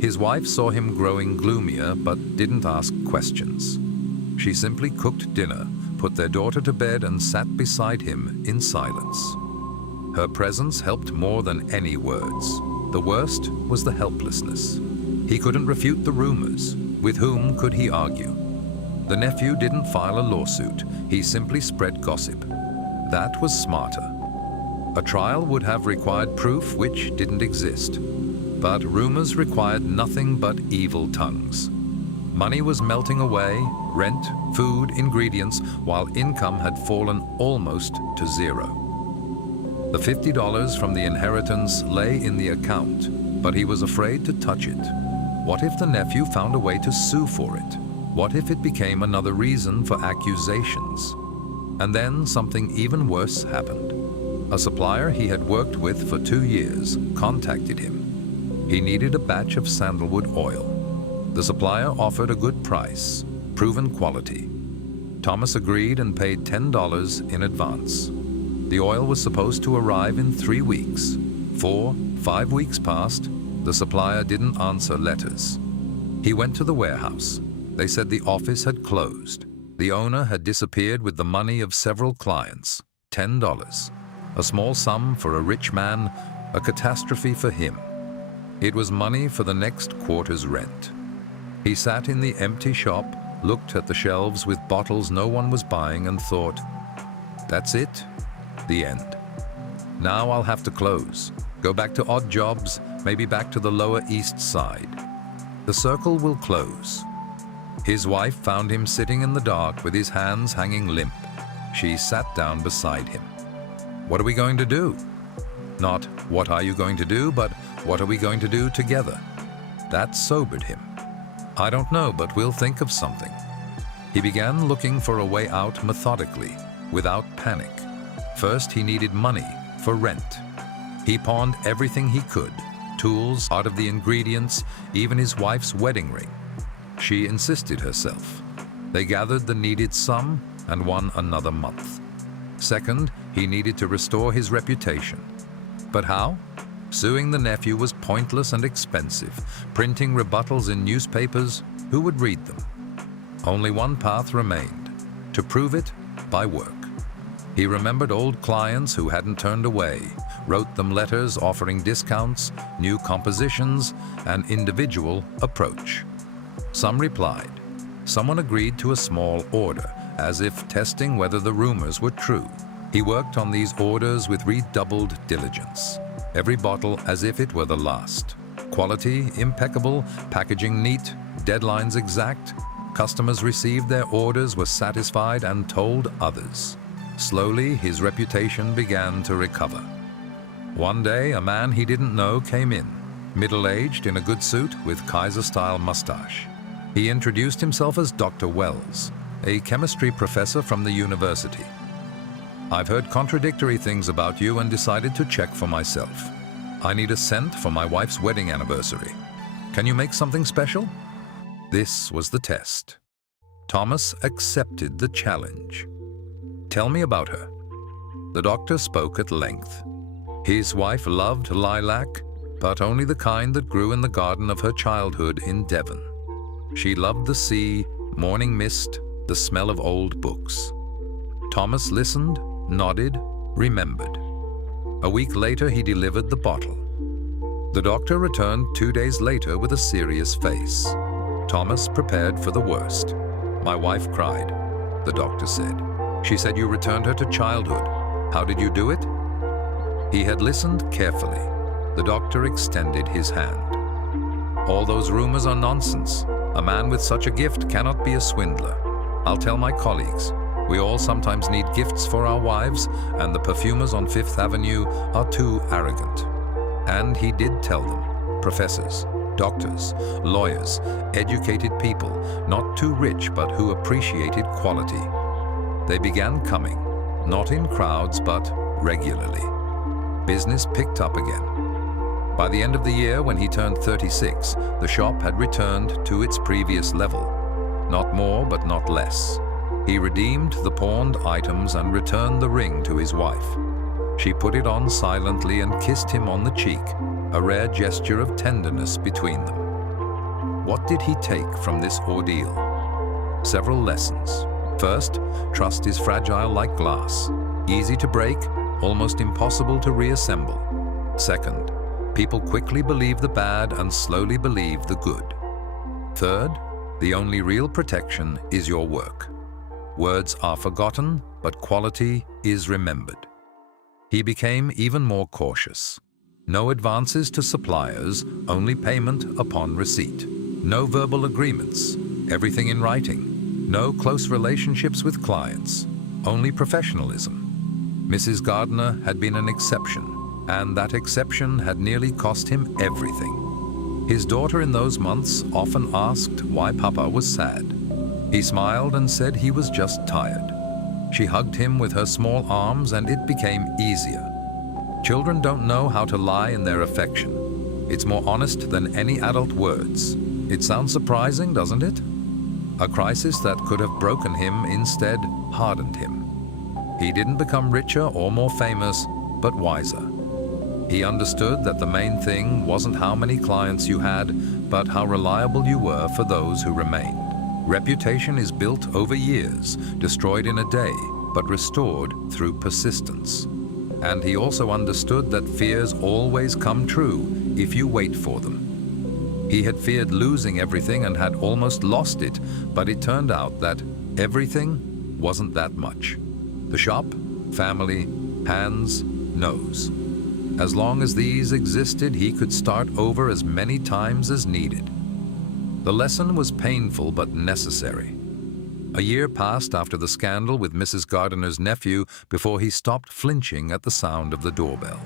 His wife saw him growing gloomier but didn't ask questions. She simply cooked dinner, put their daughter to bed, and sat beside him in silence. Her presence helped more than any words. The worst was the helplessness. He couldn't refute the rumors. With whom could he argue? The nephew didn't file a lawsuit. He simply spread gossip. That was smarter. A trial would have required proof which didn't exist. But rumors required nothing but evil tongues. Money was melting away, rent, food, ingredients, while income had fallen almost to zero. The $50 from the inheritance lay in the account, but he was afraid to touch it. What if the nephew found a way to sue for it? What if it became another reason for accusations? And then something even worse happened. A supplier he had worked with for 2 years contacted him. He needed a batch of sandalwood oil. The supplier offered a good price, proven quality. Thomas agreed and paid $10 in advance. The oil was supposed to arrive in 3 weeks. 5 weeks passed. The supplier didn't answer letters. He went to the warehouse. They said the office had closed. The owner had disappeared with the money of several clients. $10. A small sum for a rich man, a catastrophe for him. It was money for the next quarter's rent. He sat in the empty shop, looked at the shelves with bottles no one was buying, and thought, "That's it. The end. Now I'll have to close, go back to odd jobs, maybe back to the Lower East Side. The circle will close." His wife found him sitting in the dark with his hands hanging limp. She sat down beside him. "What are we going to do?" Not, "What are you going to do?" but, "What are we going to do together?" That sobered him. "I don't know, but we'll think of something." He began looking for a way out methodically, without panic. First, he needed money for rent. He pawned everything he could, tools, part of the ingredients, even his wife's wedding ring. She insisted herself. They gathered the needed sum, and one another month. Second, he needed to restore his reputation. But how? Suing the nephew was pointless and expensive. Printing rebuttals in newspapers, who would read them? Only one path remained: to prove it by work. He remembered old clients who hadn't turned away, wrote them letters offering discounts, new compositions, and individual approach. Some replied. Someone agreed to a small order, as if testing whether the rumors were true. He worked on these orders with redoubled diligence. Every bottle as if it were the last. Quality impeccable, packaging neat, deadlines exact. Customers received their orders, were satisfied, and told others. Slowly, his reputation began to recover. One day, a man he didn't know came in, middle-aged, in a good suit, with Kaiser-style mustache. He introduced himself as Dr. Wells, a chemistry professor from the university. "I've heard contradictory things about you and decided to check for myself. I need a scent for my wife's wedding anniversary. Can you make something special?" This was the test. Thomas accepted the challenge. "Tell me about her." The doctor spoke at length. His wife loved lilac, but only the kind that grew in the garden of her childhood in Devon. She loved the sea, morning mist, the smell of old books. Thomas listened, nodded, remembered. A week later, he delivered the bottle. The doctor returned 2 days later with a serious face. Thomas prepared for the worst. "My wife cried," the doctor said. "She said you returned her to childhood. How did you do it?" He had listened carefully. The doctor extended his hand. "All those rumors are nonsense. A man with such a gift cannot be a swindler. I'll tell my colleagues. We all sometimes need gifts for our wives, and the perfumers on Fifth Avenue are too arrogant." And he did tell them. Professors, doctors, lawyers, educated people, not too rich but who appreciated quality. They began coming, not in crowds but regularly. Business picked up again. By the end of the year, when he turned 36, the shop had returned to its previous level. Not more, but not less. He redeemed the pawned items and returned the ring to his wife. She put it on silently and kissed him on the cheek, a rare gesture of tenderness between them. What did he take from this ordeal? Several lessons. First, trust is fragile like glass, easy to break, almost impossible to reassemble. Second, people quickly believe the bad and slowly believe the good. Third, the only real protection is your work. Words are forgotten, but quality is remembered. He became even more cautious. No advances to suppliers, only payment upon receipt. No verbal agreements, everything in writing. No close relationships with clients, only professionalism. Mrs. Gardner had been an exception, and that exception had nearly cost him everything. His daughter in those months often asked why Papa was sad. He smiled and said he was just tired. She hugged him with her small arms and it became easier. Children don't know how to lie in their affection. It's more honest than any adult words. It sounds surprising, doesn't it? A crisis that could have broken him instead hardened him. He didn't become richer or more famous, but wiser. He understood that the main thing wasn't how many clients you had, but how reliable you were for those who remained. Reputation is built over years, destroyed in a day, but restored through persistence. And he also understood that fears always come true if you wait for them. He had feared losing everything and had almost lost it, but it turned out that everything wasn't that much. The shop, family, hands, nose. As long as these existed, he could start over as many times as needed. The lesson was painful but necessary. A year passed after the scandal with Mrs. Gardner's nephew before he stopped flinching at the sound of the doorbell.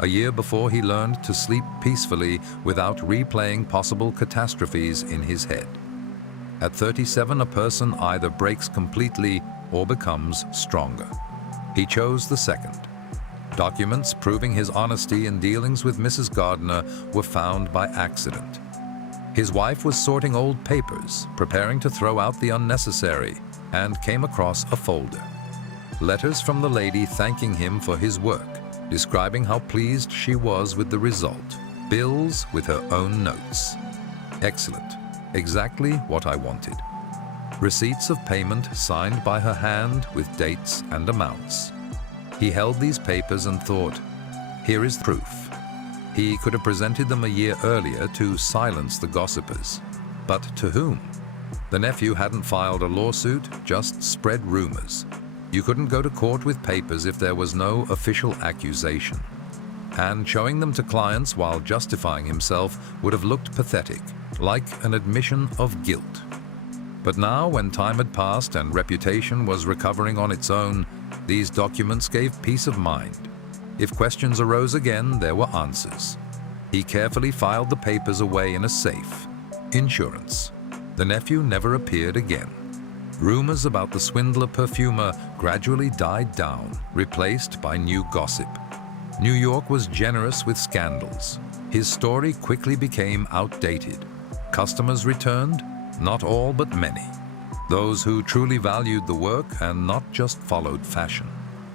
A year before he learned to sleep peacefully without replaying possible catastrophes in his head. At 37, a person either breaks completely or becomes stronger. He chose the second. Documents proving his honesty in dealings with Mrs. Gardner were found by accident. His wife was sorting old papers, preparing to throw out the unnecessary. and came across a folder. Letters from the lady thanking him for his work, describing how pleased she was with the result. Bills with her own notes. Excellent. Exactly what I wanted. Receipts of payment signed by her hand with dates and amounts. He held these papers and thought, here is proof. He could have presented them a year earlier to silence the gossipers. But to whom? The nephew hadn't filed a lawsuit, just spread rumors. You couldn't go to court with papers if there was no official accusation. And showing them to clients while justifying himself would have looked pathetic, like an admission of guilt. But now, when time had passed and reputation was recovering on its own, these documents gave peace of mind. If questions arose again, there were answers. He carefully filed the papers away in a safe. Insurance. The nephew never appeared again. Rumors about the swindler perfumer gradually died down, replaced by new gossip. New York was generous with scandals. His story quickly became outdated. Customers returned, not all but many. Those who truly valued the work and not just followed fashion.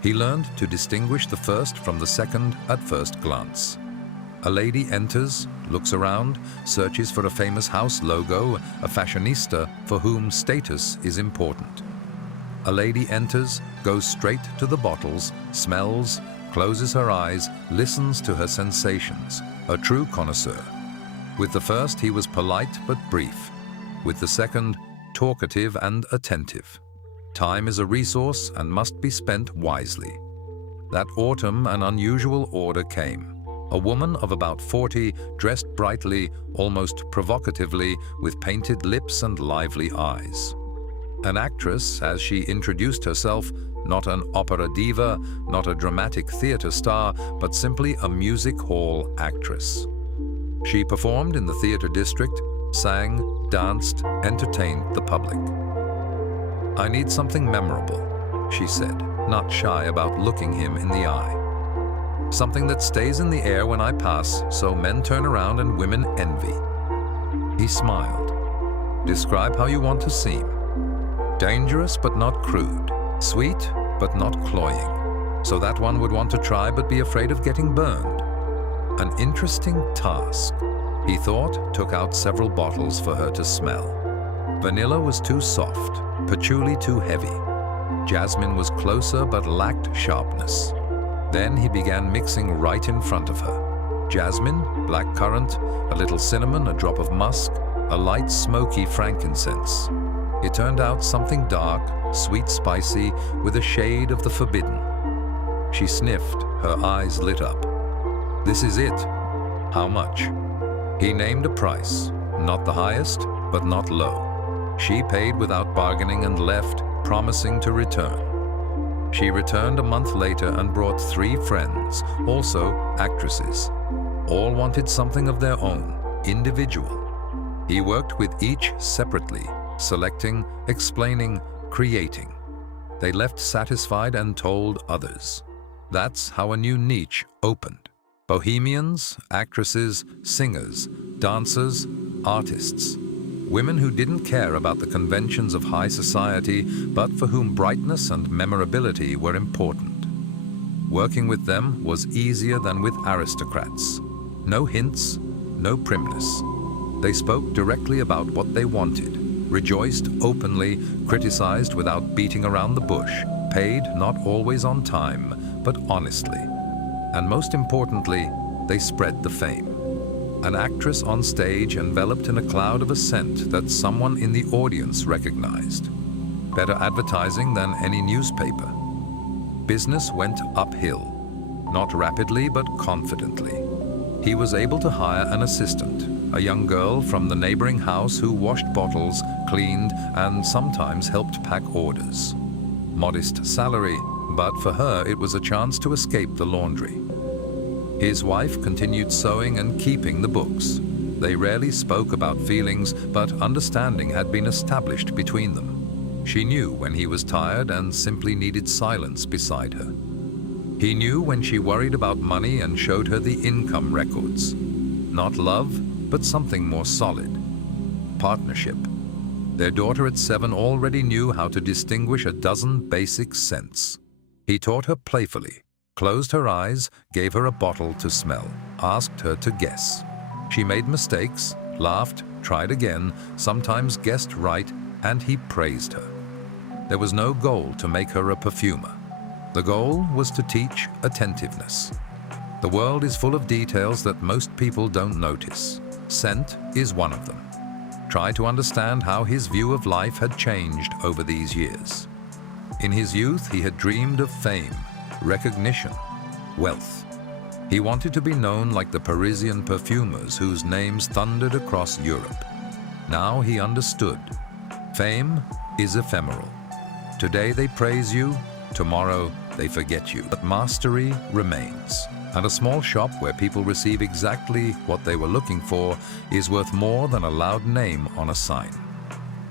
He learned to distinguish the first from the second at first glance. A lady enters, looks around, searches for a famous house logo, a fashionista for whom status is important. A lady enters, goes straight to the bottles, smells, closes her eyes, listens to her sensations, a true connoisseur. With the first, he was polite but brief. With the second, talkative and attentive. Time is a resource and must be spent wisely. That autumn, an unusual order came. A woman of about 40, dressed brightly, almost provocatively, with painted lips and lively eyes. An actress, as she introduced herself, not an opera diva, not a dramatic theater star, but simply a music hall actress. She performed in the theater district, sang, danced, entertained the public. "I need something memorable," she said, not shy about looking him in the eye. "Something that stays in the air when I pass, so men turn around and women envy." He smiled. "Describe how you want to seem. Dangerous but not crude. Sweet but not cloying. So that one would want to try but be afraid of getting burned. An interesting task." He thought, took out several bottles for her to smell. Vanilla was too soft, patchouli too heavy. Jasmine was closer but lacked sharpness. Then he began mixing right in front of her. Jasmine, blackcurrant, a little cinnamon, a drop of musk, a light smoky frankincense. It turned out something dark, sweet spicy, with a shade of the forbidden. She sniffed, her eyes lit up. "This is it. How much?" He named a price, not the highest, but not low. She paid without bargaining and left, promising to return. She returned a month later and brought 3 friends, also actresses. All wanted something of their own, individual. He worked with each separately, selecting, explaining, creating. They left satisfied and told others. That's how a new niche opened. Bohemians, actresses, singers, dancers, artists. Women who didn't care about the conventions of high society, but for whom brightness and memorability were important. Working with them was easier than with aristocrats. No hints, no primness. They spoke directly about what they wanted, rejoiced openly, criticized without beating around the bush, paid not always on time, but honestly. And most importantly, they spread the fame. An actress on stage enveloped in a cloud of a scent that someone in the audience recognized. Better advertising than any newspaper. Business went uphill, not rapidly but confidently. He was able to hire an assistant, a young girl from the neighboring house who washed bottles, cleaned, and sometimes helped pack orders. Modest salary, but for her it was a chance to escape the laundry. His wife continued sewing and keeping the books. They rarely spoke about feelings, but understanding had been established between them. She knew when he was tired and simply needed silence beside her. He knew when she worried about money and showed her the income records. Not love, but something more solid. Partnership. Their daughter at 7 already knew how to distinguish a dozen basic scents. He taught her playfully, closed her eyes, gave her a bottle to smell, asked her to guess. She made mistakes, laughed, tried again, sometimes guessed right, and he praised her. There was no goal to make her a perfumer. The goal was to teach attentiveness. The world is full of details that most people don't notice. Scent is one of them. Try to understand how his view of life had changed over these years. In his youth, he had dreamed of fame, recognition, wealth. He wanted to be known like the Parisian perfumers whose names thundered across Europe. Now he understood. Fame is ephemeral. Today they praise you, tomorrow they forget you. But mastery remains. And a small shop where people receive exactly what they were looking for is worth more than a loud name on a sign.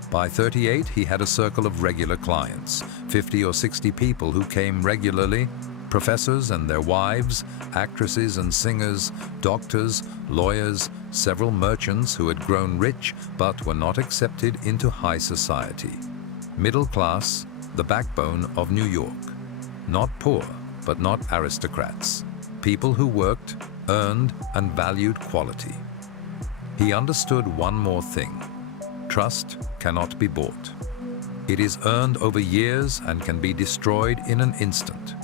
By 38, he had a circle of regular clients, 50 or 60 people who came regularly, professors and their wives, actresses and singers, doctors, lawyers, several merchants who had grown rich but were not accepted into high society. Middle class, the backbone of New York. Not poor, but not aristocrats. People who worked, earned, and valued quality. He understood one more thing. Trust cannot be bought. It is earned over years and can be destroyed in an instant.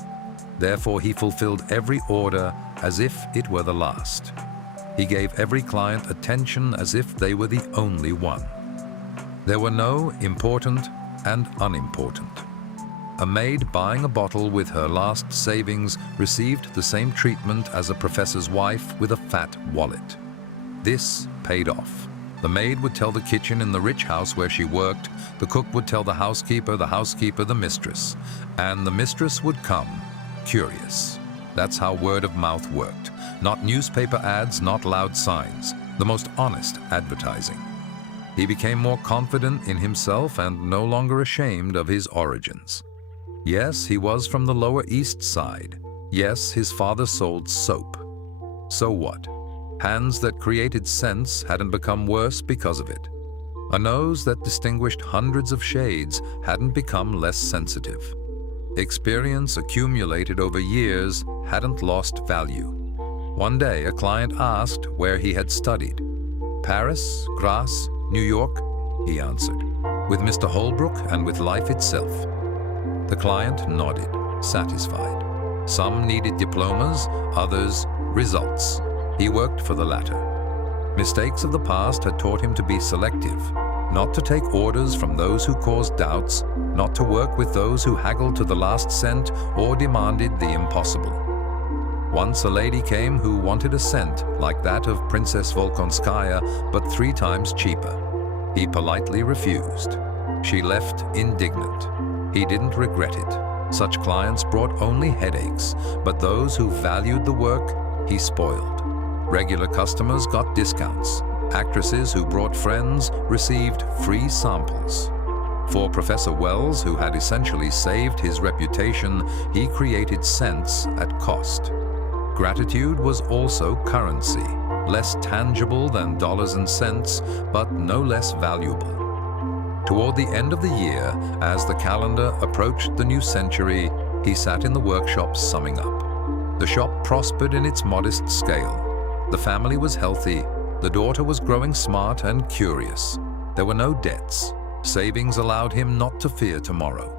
Therefore, he fulfilled every order as if it were the last. He gave every client attention as if they were the only one. There were no important and unimportant. A maid buying a bottle with her last savings received the same treatment as a professor's wife with a fat wallet. This paid off. The maid would tell the kitchen in the rich house where she worked, the cook would tell the housekeeper the mistress, and the mistress would come, curious. That's how word of mouth worked. Not newspaper ads, not loud signs, the most honest advertising. He became more confident in himself and no longer ashamed of his origins. Yes, he was from the Lower East Side. Yes, his father sold soap. So what? Hands that created scents hadn't become worse because of it. A nose that distinguished hundreds of shades hadn't become less sensitive. Experience accumulated over years hadn't lost value. One day, a client asked where he had studied. Paris, Grasse, New York, he answered, with Mr. Holbrook and with life itself. The client nodded, satisfied. Some needed diplomas, others results. He worked for the latter. Mistakes of the past had taught him to be selective, not to take orders from those who caused doubts, not to work with those who haggled to the last cent or demanded the impossible. Once a lady came who wanted a scent like that of Princess Volkonskaya, but 3 times cheaper. He politely refused. She left indignant. He didn't regret it. Such clients brought only headaches, but those who valued the work, he spoiled. Regular customers got discounts. Actresses who brought friends received free samples. For Professor Wells, who had essentially saved his reputation, he created scents at cost. Gratitude was also currency, less tangible than dollars and cents, but no less valuable. Toward the end of the year, as the calendar approached the new century, he sat in the workshop summing up. The shop prospered in its modest scale. The family was healthy. The daughter was growing smart and curious. There were no debts. Savings allowed him not to fear tomorrow.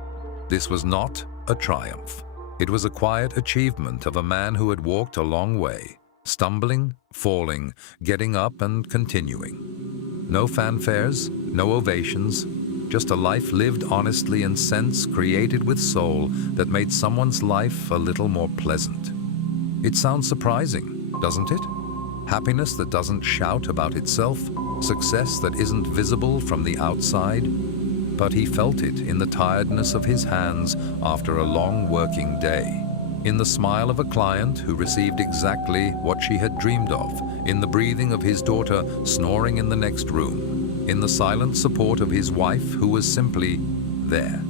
This was not a triumph. It was a quiet achievement of a man who had walked a long way, stumbling, falling, getting up and continuing. No fanfares, no ovations, just a life lived honestly and scents created with soul that made someone's life a little more pleasant. It sounds surprising, doesn't it? Happiness that doesn't shout about itself, success that isn't visible from the outside. But he felt it in the tiredness of his hands after a long working day, in the smile of a client who received exactly what she had dreamed of, in the breathing of his daughter snoring in the next room, in the silent support of his wife who was simply there.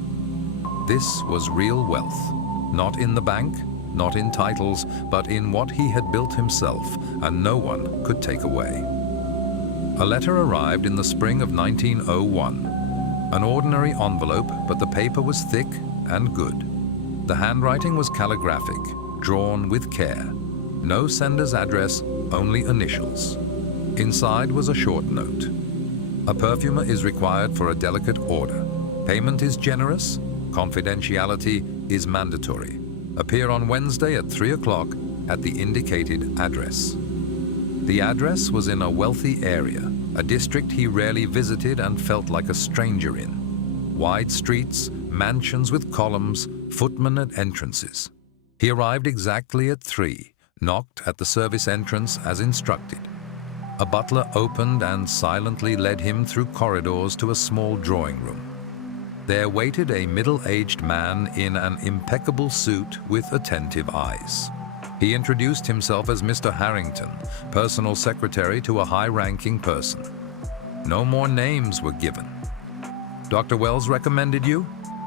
This was real wealth, not in the bank, not in titles, but in what he had built himself, and no one could take away. A letter arrived in the spring of 1901. An ordinary envelope, but the paper was thick and good. The handwriting was calligraphic, drawn with care. No sender's address, only initials. Inside was a short note. A perfumer is required for a delicate order. Payment is generous. Confidentiality is mandatory. Appear on Wednesday at 3 o'clock at the indicated address. The address was in a wealthy area, a district he rarely visited and felt like a stranger in. Wide streets, mansions with columns, footmen at entrances. He arrived exactly at 3, knocked at the service entrance as instructed. A butler opened and silently led him through corridors to a small drawing room. There waited a middle-aged man in an impeccable suit with attentive eyes. He introduced himself as Mr. Harrington, personal secretary to a high-ranking person. No more names were given. "Dr. Wells recommended you?"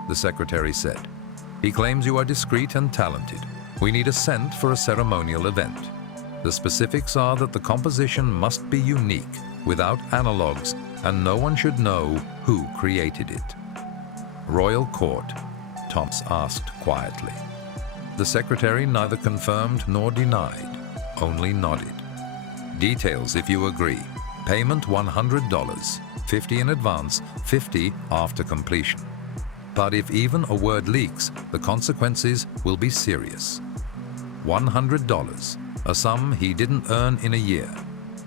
the secretary said. "He claims you are discreet and talented. We need a scent for a ceremonial event. The specifics are that the composition must be unique, without analogues, and no one should know who created it." "Royal Court?" Thomas asked quietly. The secretary neither confirmed nor denied, only nodded. "Details if you agree. Payment $100, 50 in advance, 50 after completion. But if even a word leaks, the consequences will be serious. $100, a sum he didn't earn in a year.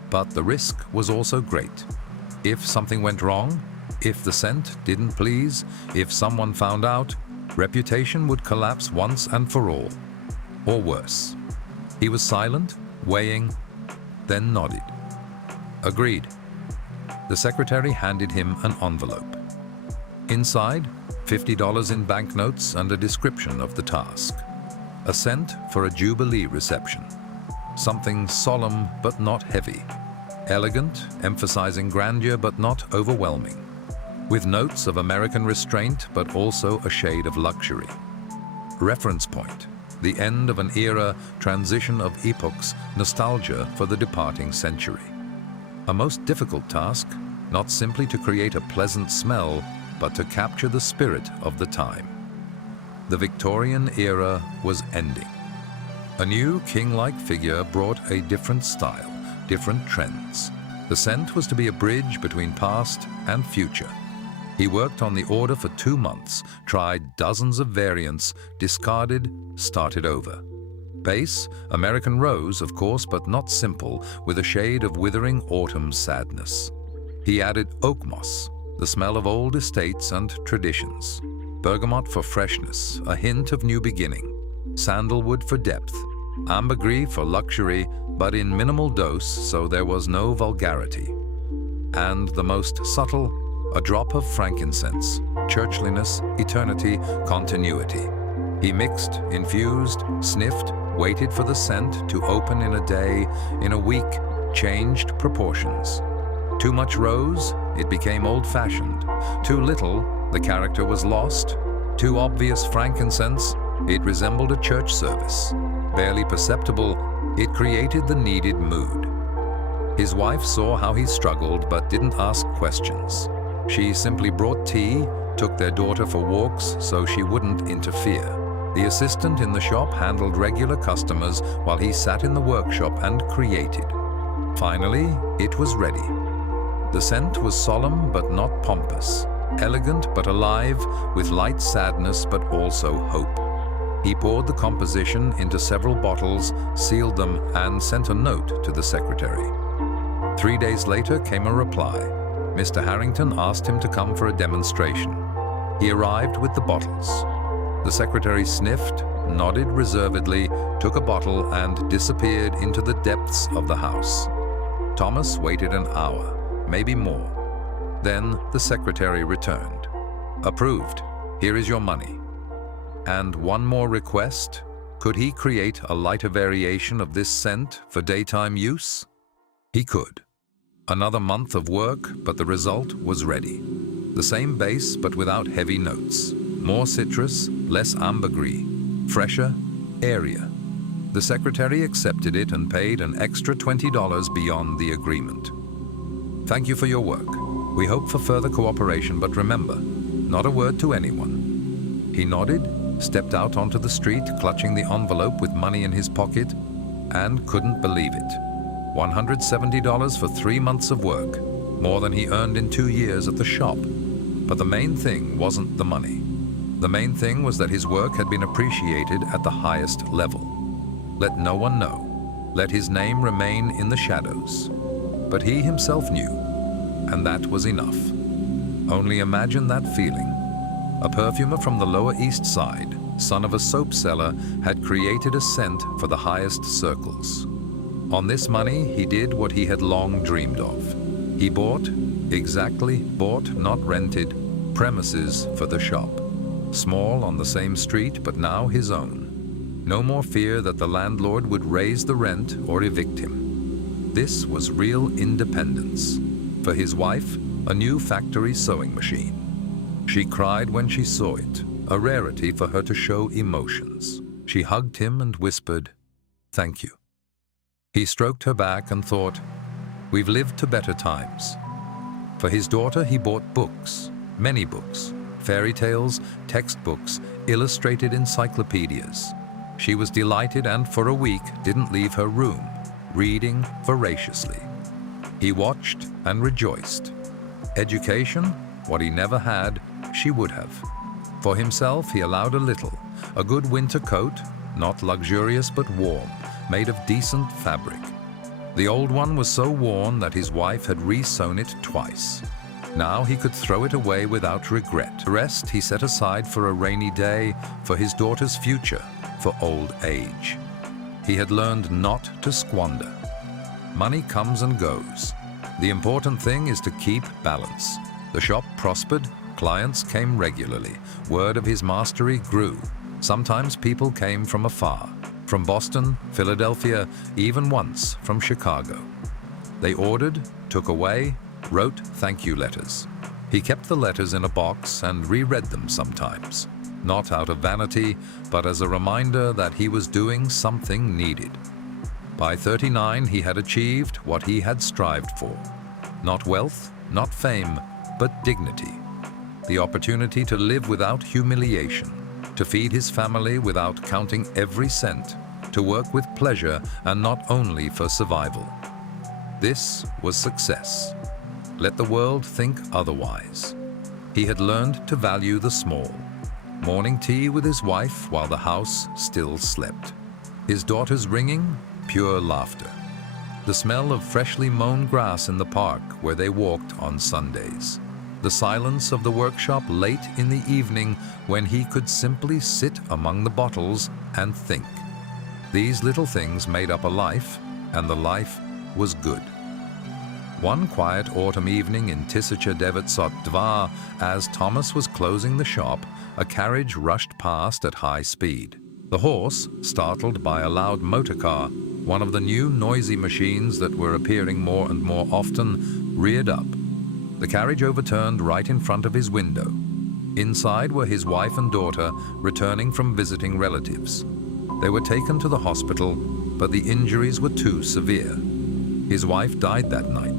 But the risk was also great. If something went wrong, if the scent didn't please, if someone found out, reputation would collapse once and for all. Or worse. He was silent, weighing, then nodded. "Agreed." The secretary handed him an envelope. Inside, $50 in banknotes and a description of the task. A scent for a Jubilee reception. Something solemn but not heavy. Elegant, emphasizing grandeur but not overwhelming. With notes of American restraint but also a shade of luxury. Reference point, the end of an era, transition of epochs, nostalgia for the departing century. A most difficult task, not simply to create a pleasant smell, but to capture the spirit of the time. The Victorian era was ending. A new king-like figure brought a different style, different trends. The scent was to be a bridge between past and future. He worked on the order for 2 months, tried dozens of variants, discarded, started over. Base, American rose, of course, but not simple, with a shade of withering autumn sadness. He added oak moss, the smell of old estates and traditions. Bergamot for freshness, a hint of new beginning. Sandalwood for depth. Ambergris for luxury, but in minimal dose, so there was no vulgarity. And the most subtle, a drop of frankincense, churchliness, eternity, continuity. He mixed, infused, sniffed, waited for the scent to open in a day, in a week, changed proportions. Too much rose, it became old-fashioned. Too little, the character was lost. Too obvious frankincense, it resembled a church service. Barely perceptible, it created the needed mood. His wife saw how he struggled but didn't ask questions. She simply brought tea, took their daughter for walks so she wouldn't interfere. The assistant in the shop handled regular customers while he sat in the workshop and created. Finally, it was ready. The scent was solemn but not pompous, elegant but alive, with light sadness but also hope. He poured the composition into several bottles, sealed them, and sent a note to the secretary. 3 days later came a reply. Mr. Harrington asked him to come for a demonstration. He arrived with the bottles. The secretary sniffed, nodded reservedly, took a bottle, and disappeared into the depths of the house. Thomas waited an hour, maybe more. Then the secretary returned. "Approved. Here is your money." And one more request. Could he create a lighter variation of this scent for daytime use? He could. Another month of work, but the result was ready. The same base, but without heavy notes. More citrus, less ambergris. Fresher, airier. The secretary accepted it and paid an extra $20 beyond the agreement. "Thank you for your work. We hope for further cooperation, but remember, not a word to anyone. He nodded, stepped out onto the street, clutching the envelope with money in his pocket, and couldn't believe it. $170 for 3 months of work, more than he earned in 2 years at the shop. But the main thing wasn't the money. The main thing was that his work had been appreciated at the highest level. Let no one know. Let his name remain in the shadows. But he himself knew, and that was enough. Only imagine that feeling. A perfumer from the Lower East Side, son of a soap seller, had created a scent for the highest circles. On this money, he did what he had long dreamed of. He bought, not rented, premises for the shop. Small on the same street, but now his own. No more fear that the landlord would raise the rent or evict him. This was real independence. For his wife, a new factory sewing machine. She cried when she saw it, a rarity for her to show emotions. She hugged him and whispered, "Thank you." He stroked her back and thought, "We've lived to better times." For his daughter, he bought books, many books, fairy tales, textbooks, illustrated encyclopedias. She was delighted and for a week didn't leave her room, reading voraciously. He watched and rejoiced. Education, what he never had, she would have. For himself, he allowed a little, a good winter coat, not luxurious but warm, made of decent fabric. The old one was so worn that his wife had re-sewn it twice. Now he could throw it away without regret. The rest he set aside for a rainy day, for his daughter's future, for old age. He had learned not to squander. Money comes and goes. The important thing is to keep balance. The shop prospered, clients came regularly. Word of his mastery grew. Sometimes people came from afar, from Boston, Philadelphia, even once from Chicago. They ordered, took away, wrote thank you letters. He kept the letters in a box and reread them sometimes, not out of vanity, but as a reminder that he was doing something needed. By 39, he had achieved what he had strived for. Not wealth, not fame, but dignity. The opportunity to live without humiliation, to feed his family without counting every cent, to work with pleasure and not only for survival. This was success. Let the world think otherwise. He had learned to value the small. Morning tea with his wife while the house still slept. His daughters ringing, pure laughter. The smell of freshly mown grass in the park where they walked on Sundays. The silence of the workshop late in the evening when he could simply sit among the bottles and think. These little things made up a life, and the life was good. One quiet autumn evening in Tisicha Devatsot Dvar, as Thomas was closing the shop, a carriage rushed past at high speed. The horse, startled by a loud motor car, one of the new noisy machines that were appearing more and more often, reared up. The carriage overturned right in front of his window. Inside were his wife and daughter, returning from visiting relatives. They were taken to the hospital, but the injuries were too severe. His wife died that night.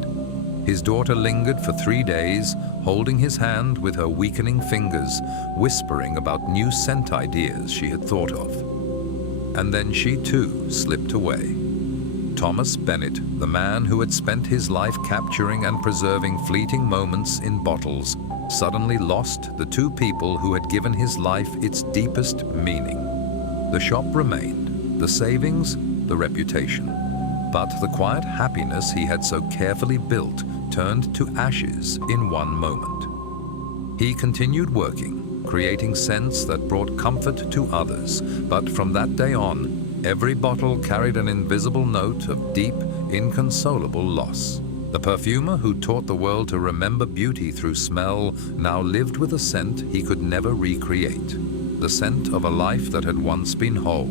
His daughter lingered for 3 days, holding his hand with her weakening fingers, whispering about new scent ideas she had thought of. And then she too slipped away. Thomas Bennett, the man who had spent his life capturing and preserving fleeting moments in bottles, suddenly lost the two people who had given his life its deepest meaning. The shop remained, the savings, the reputation. But the quiet happiness he had so carefully built turned to ashes in one moment. He continued working, creating scents that brought comfort to others, but from that day on, every bottle carried an invisible note of deep, inconsolable loss. The perfumer who taught the world to remember beauty through smell now lived with a scent he could never recreate, the scent of a life that had once been whole.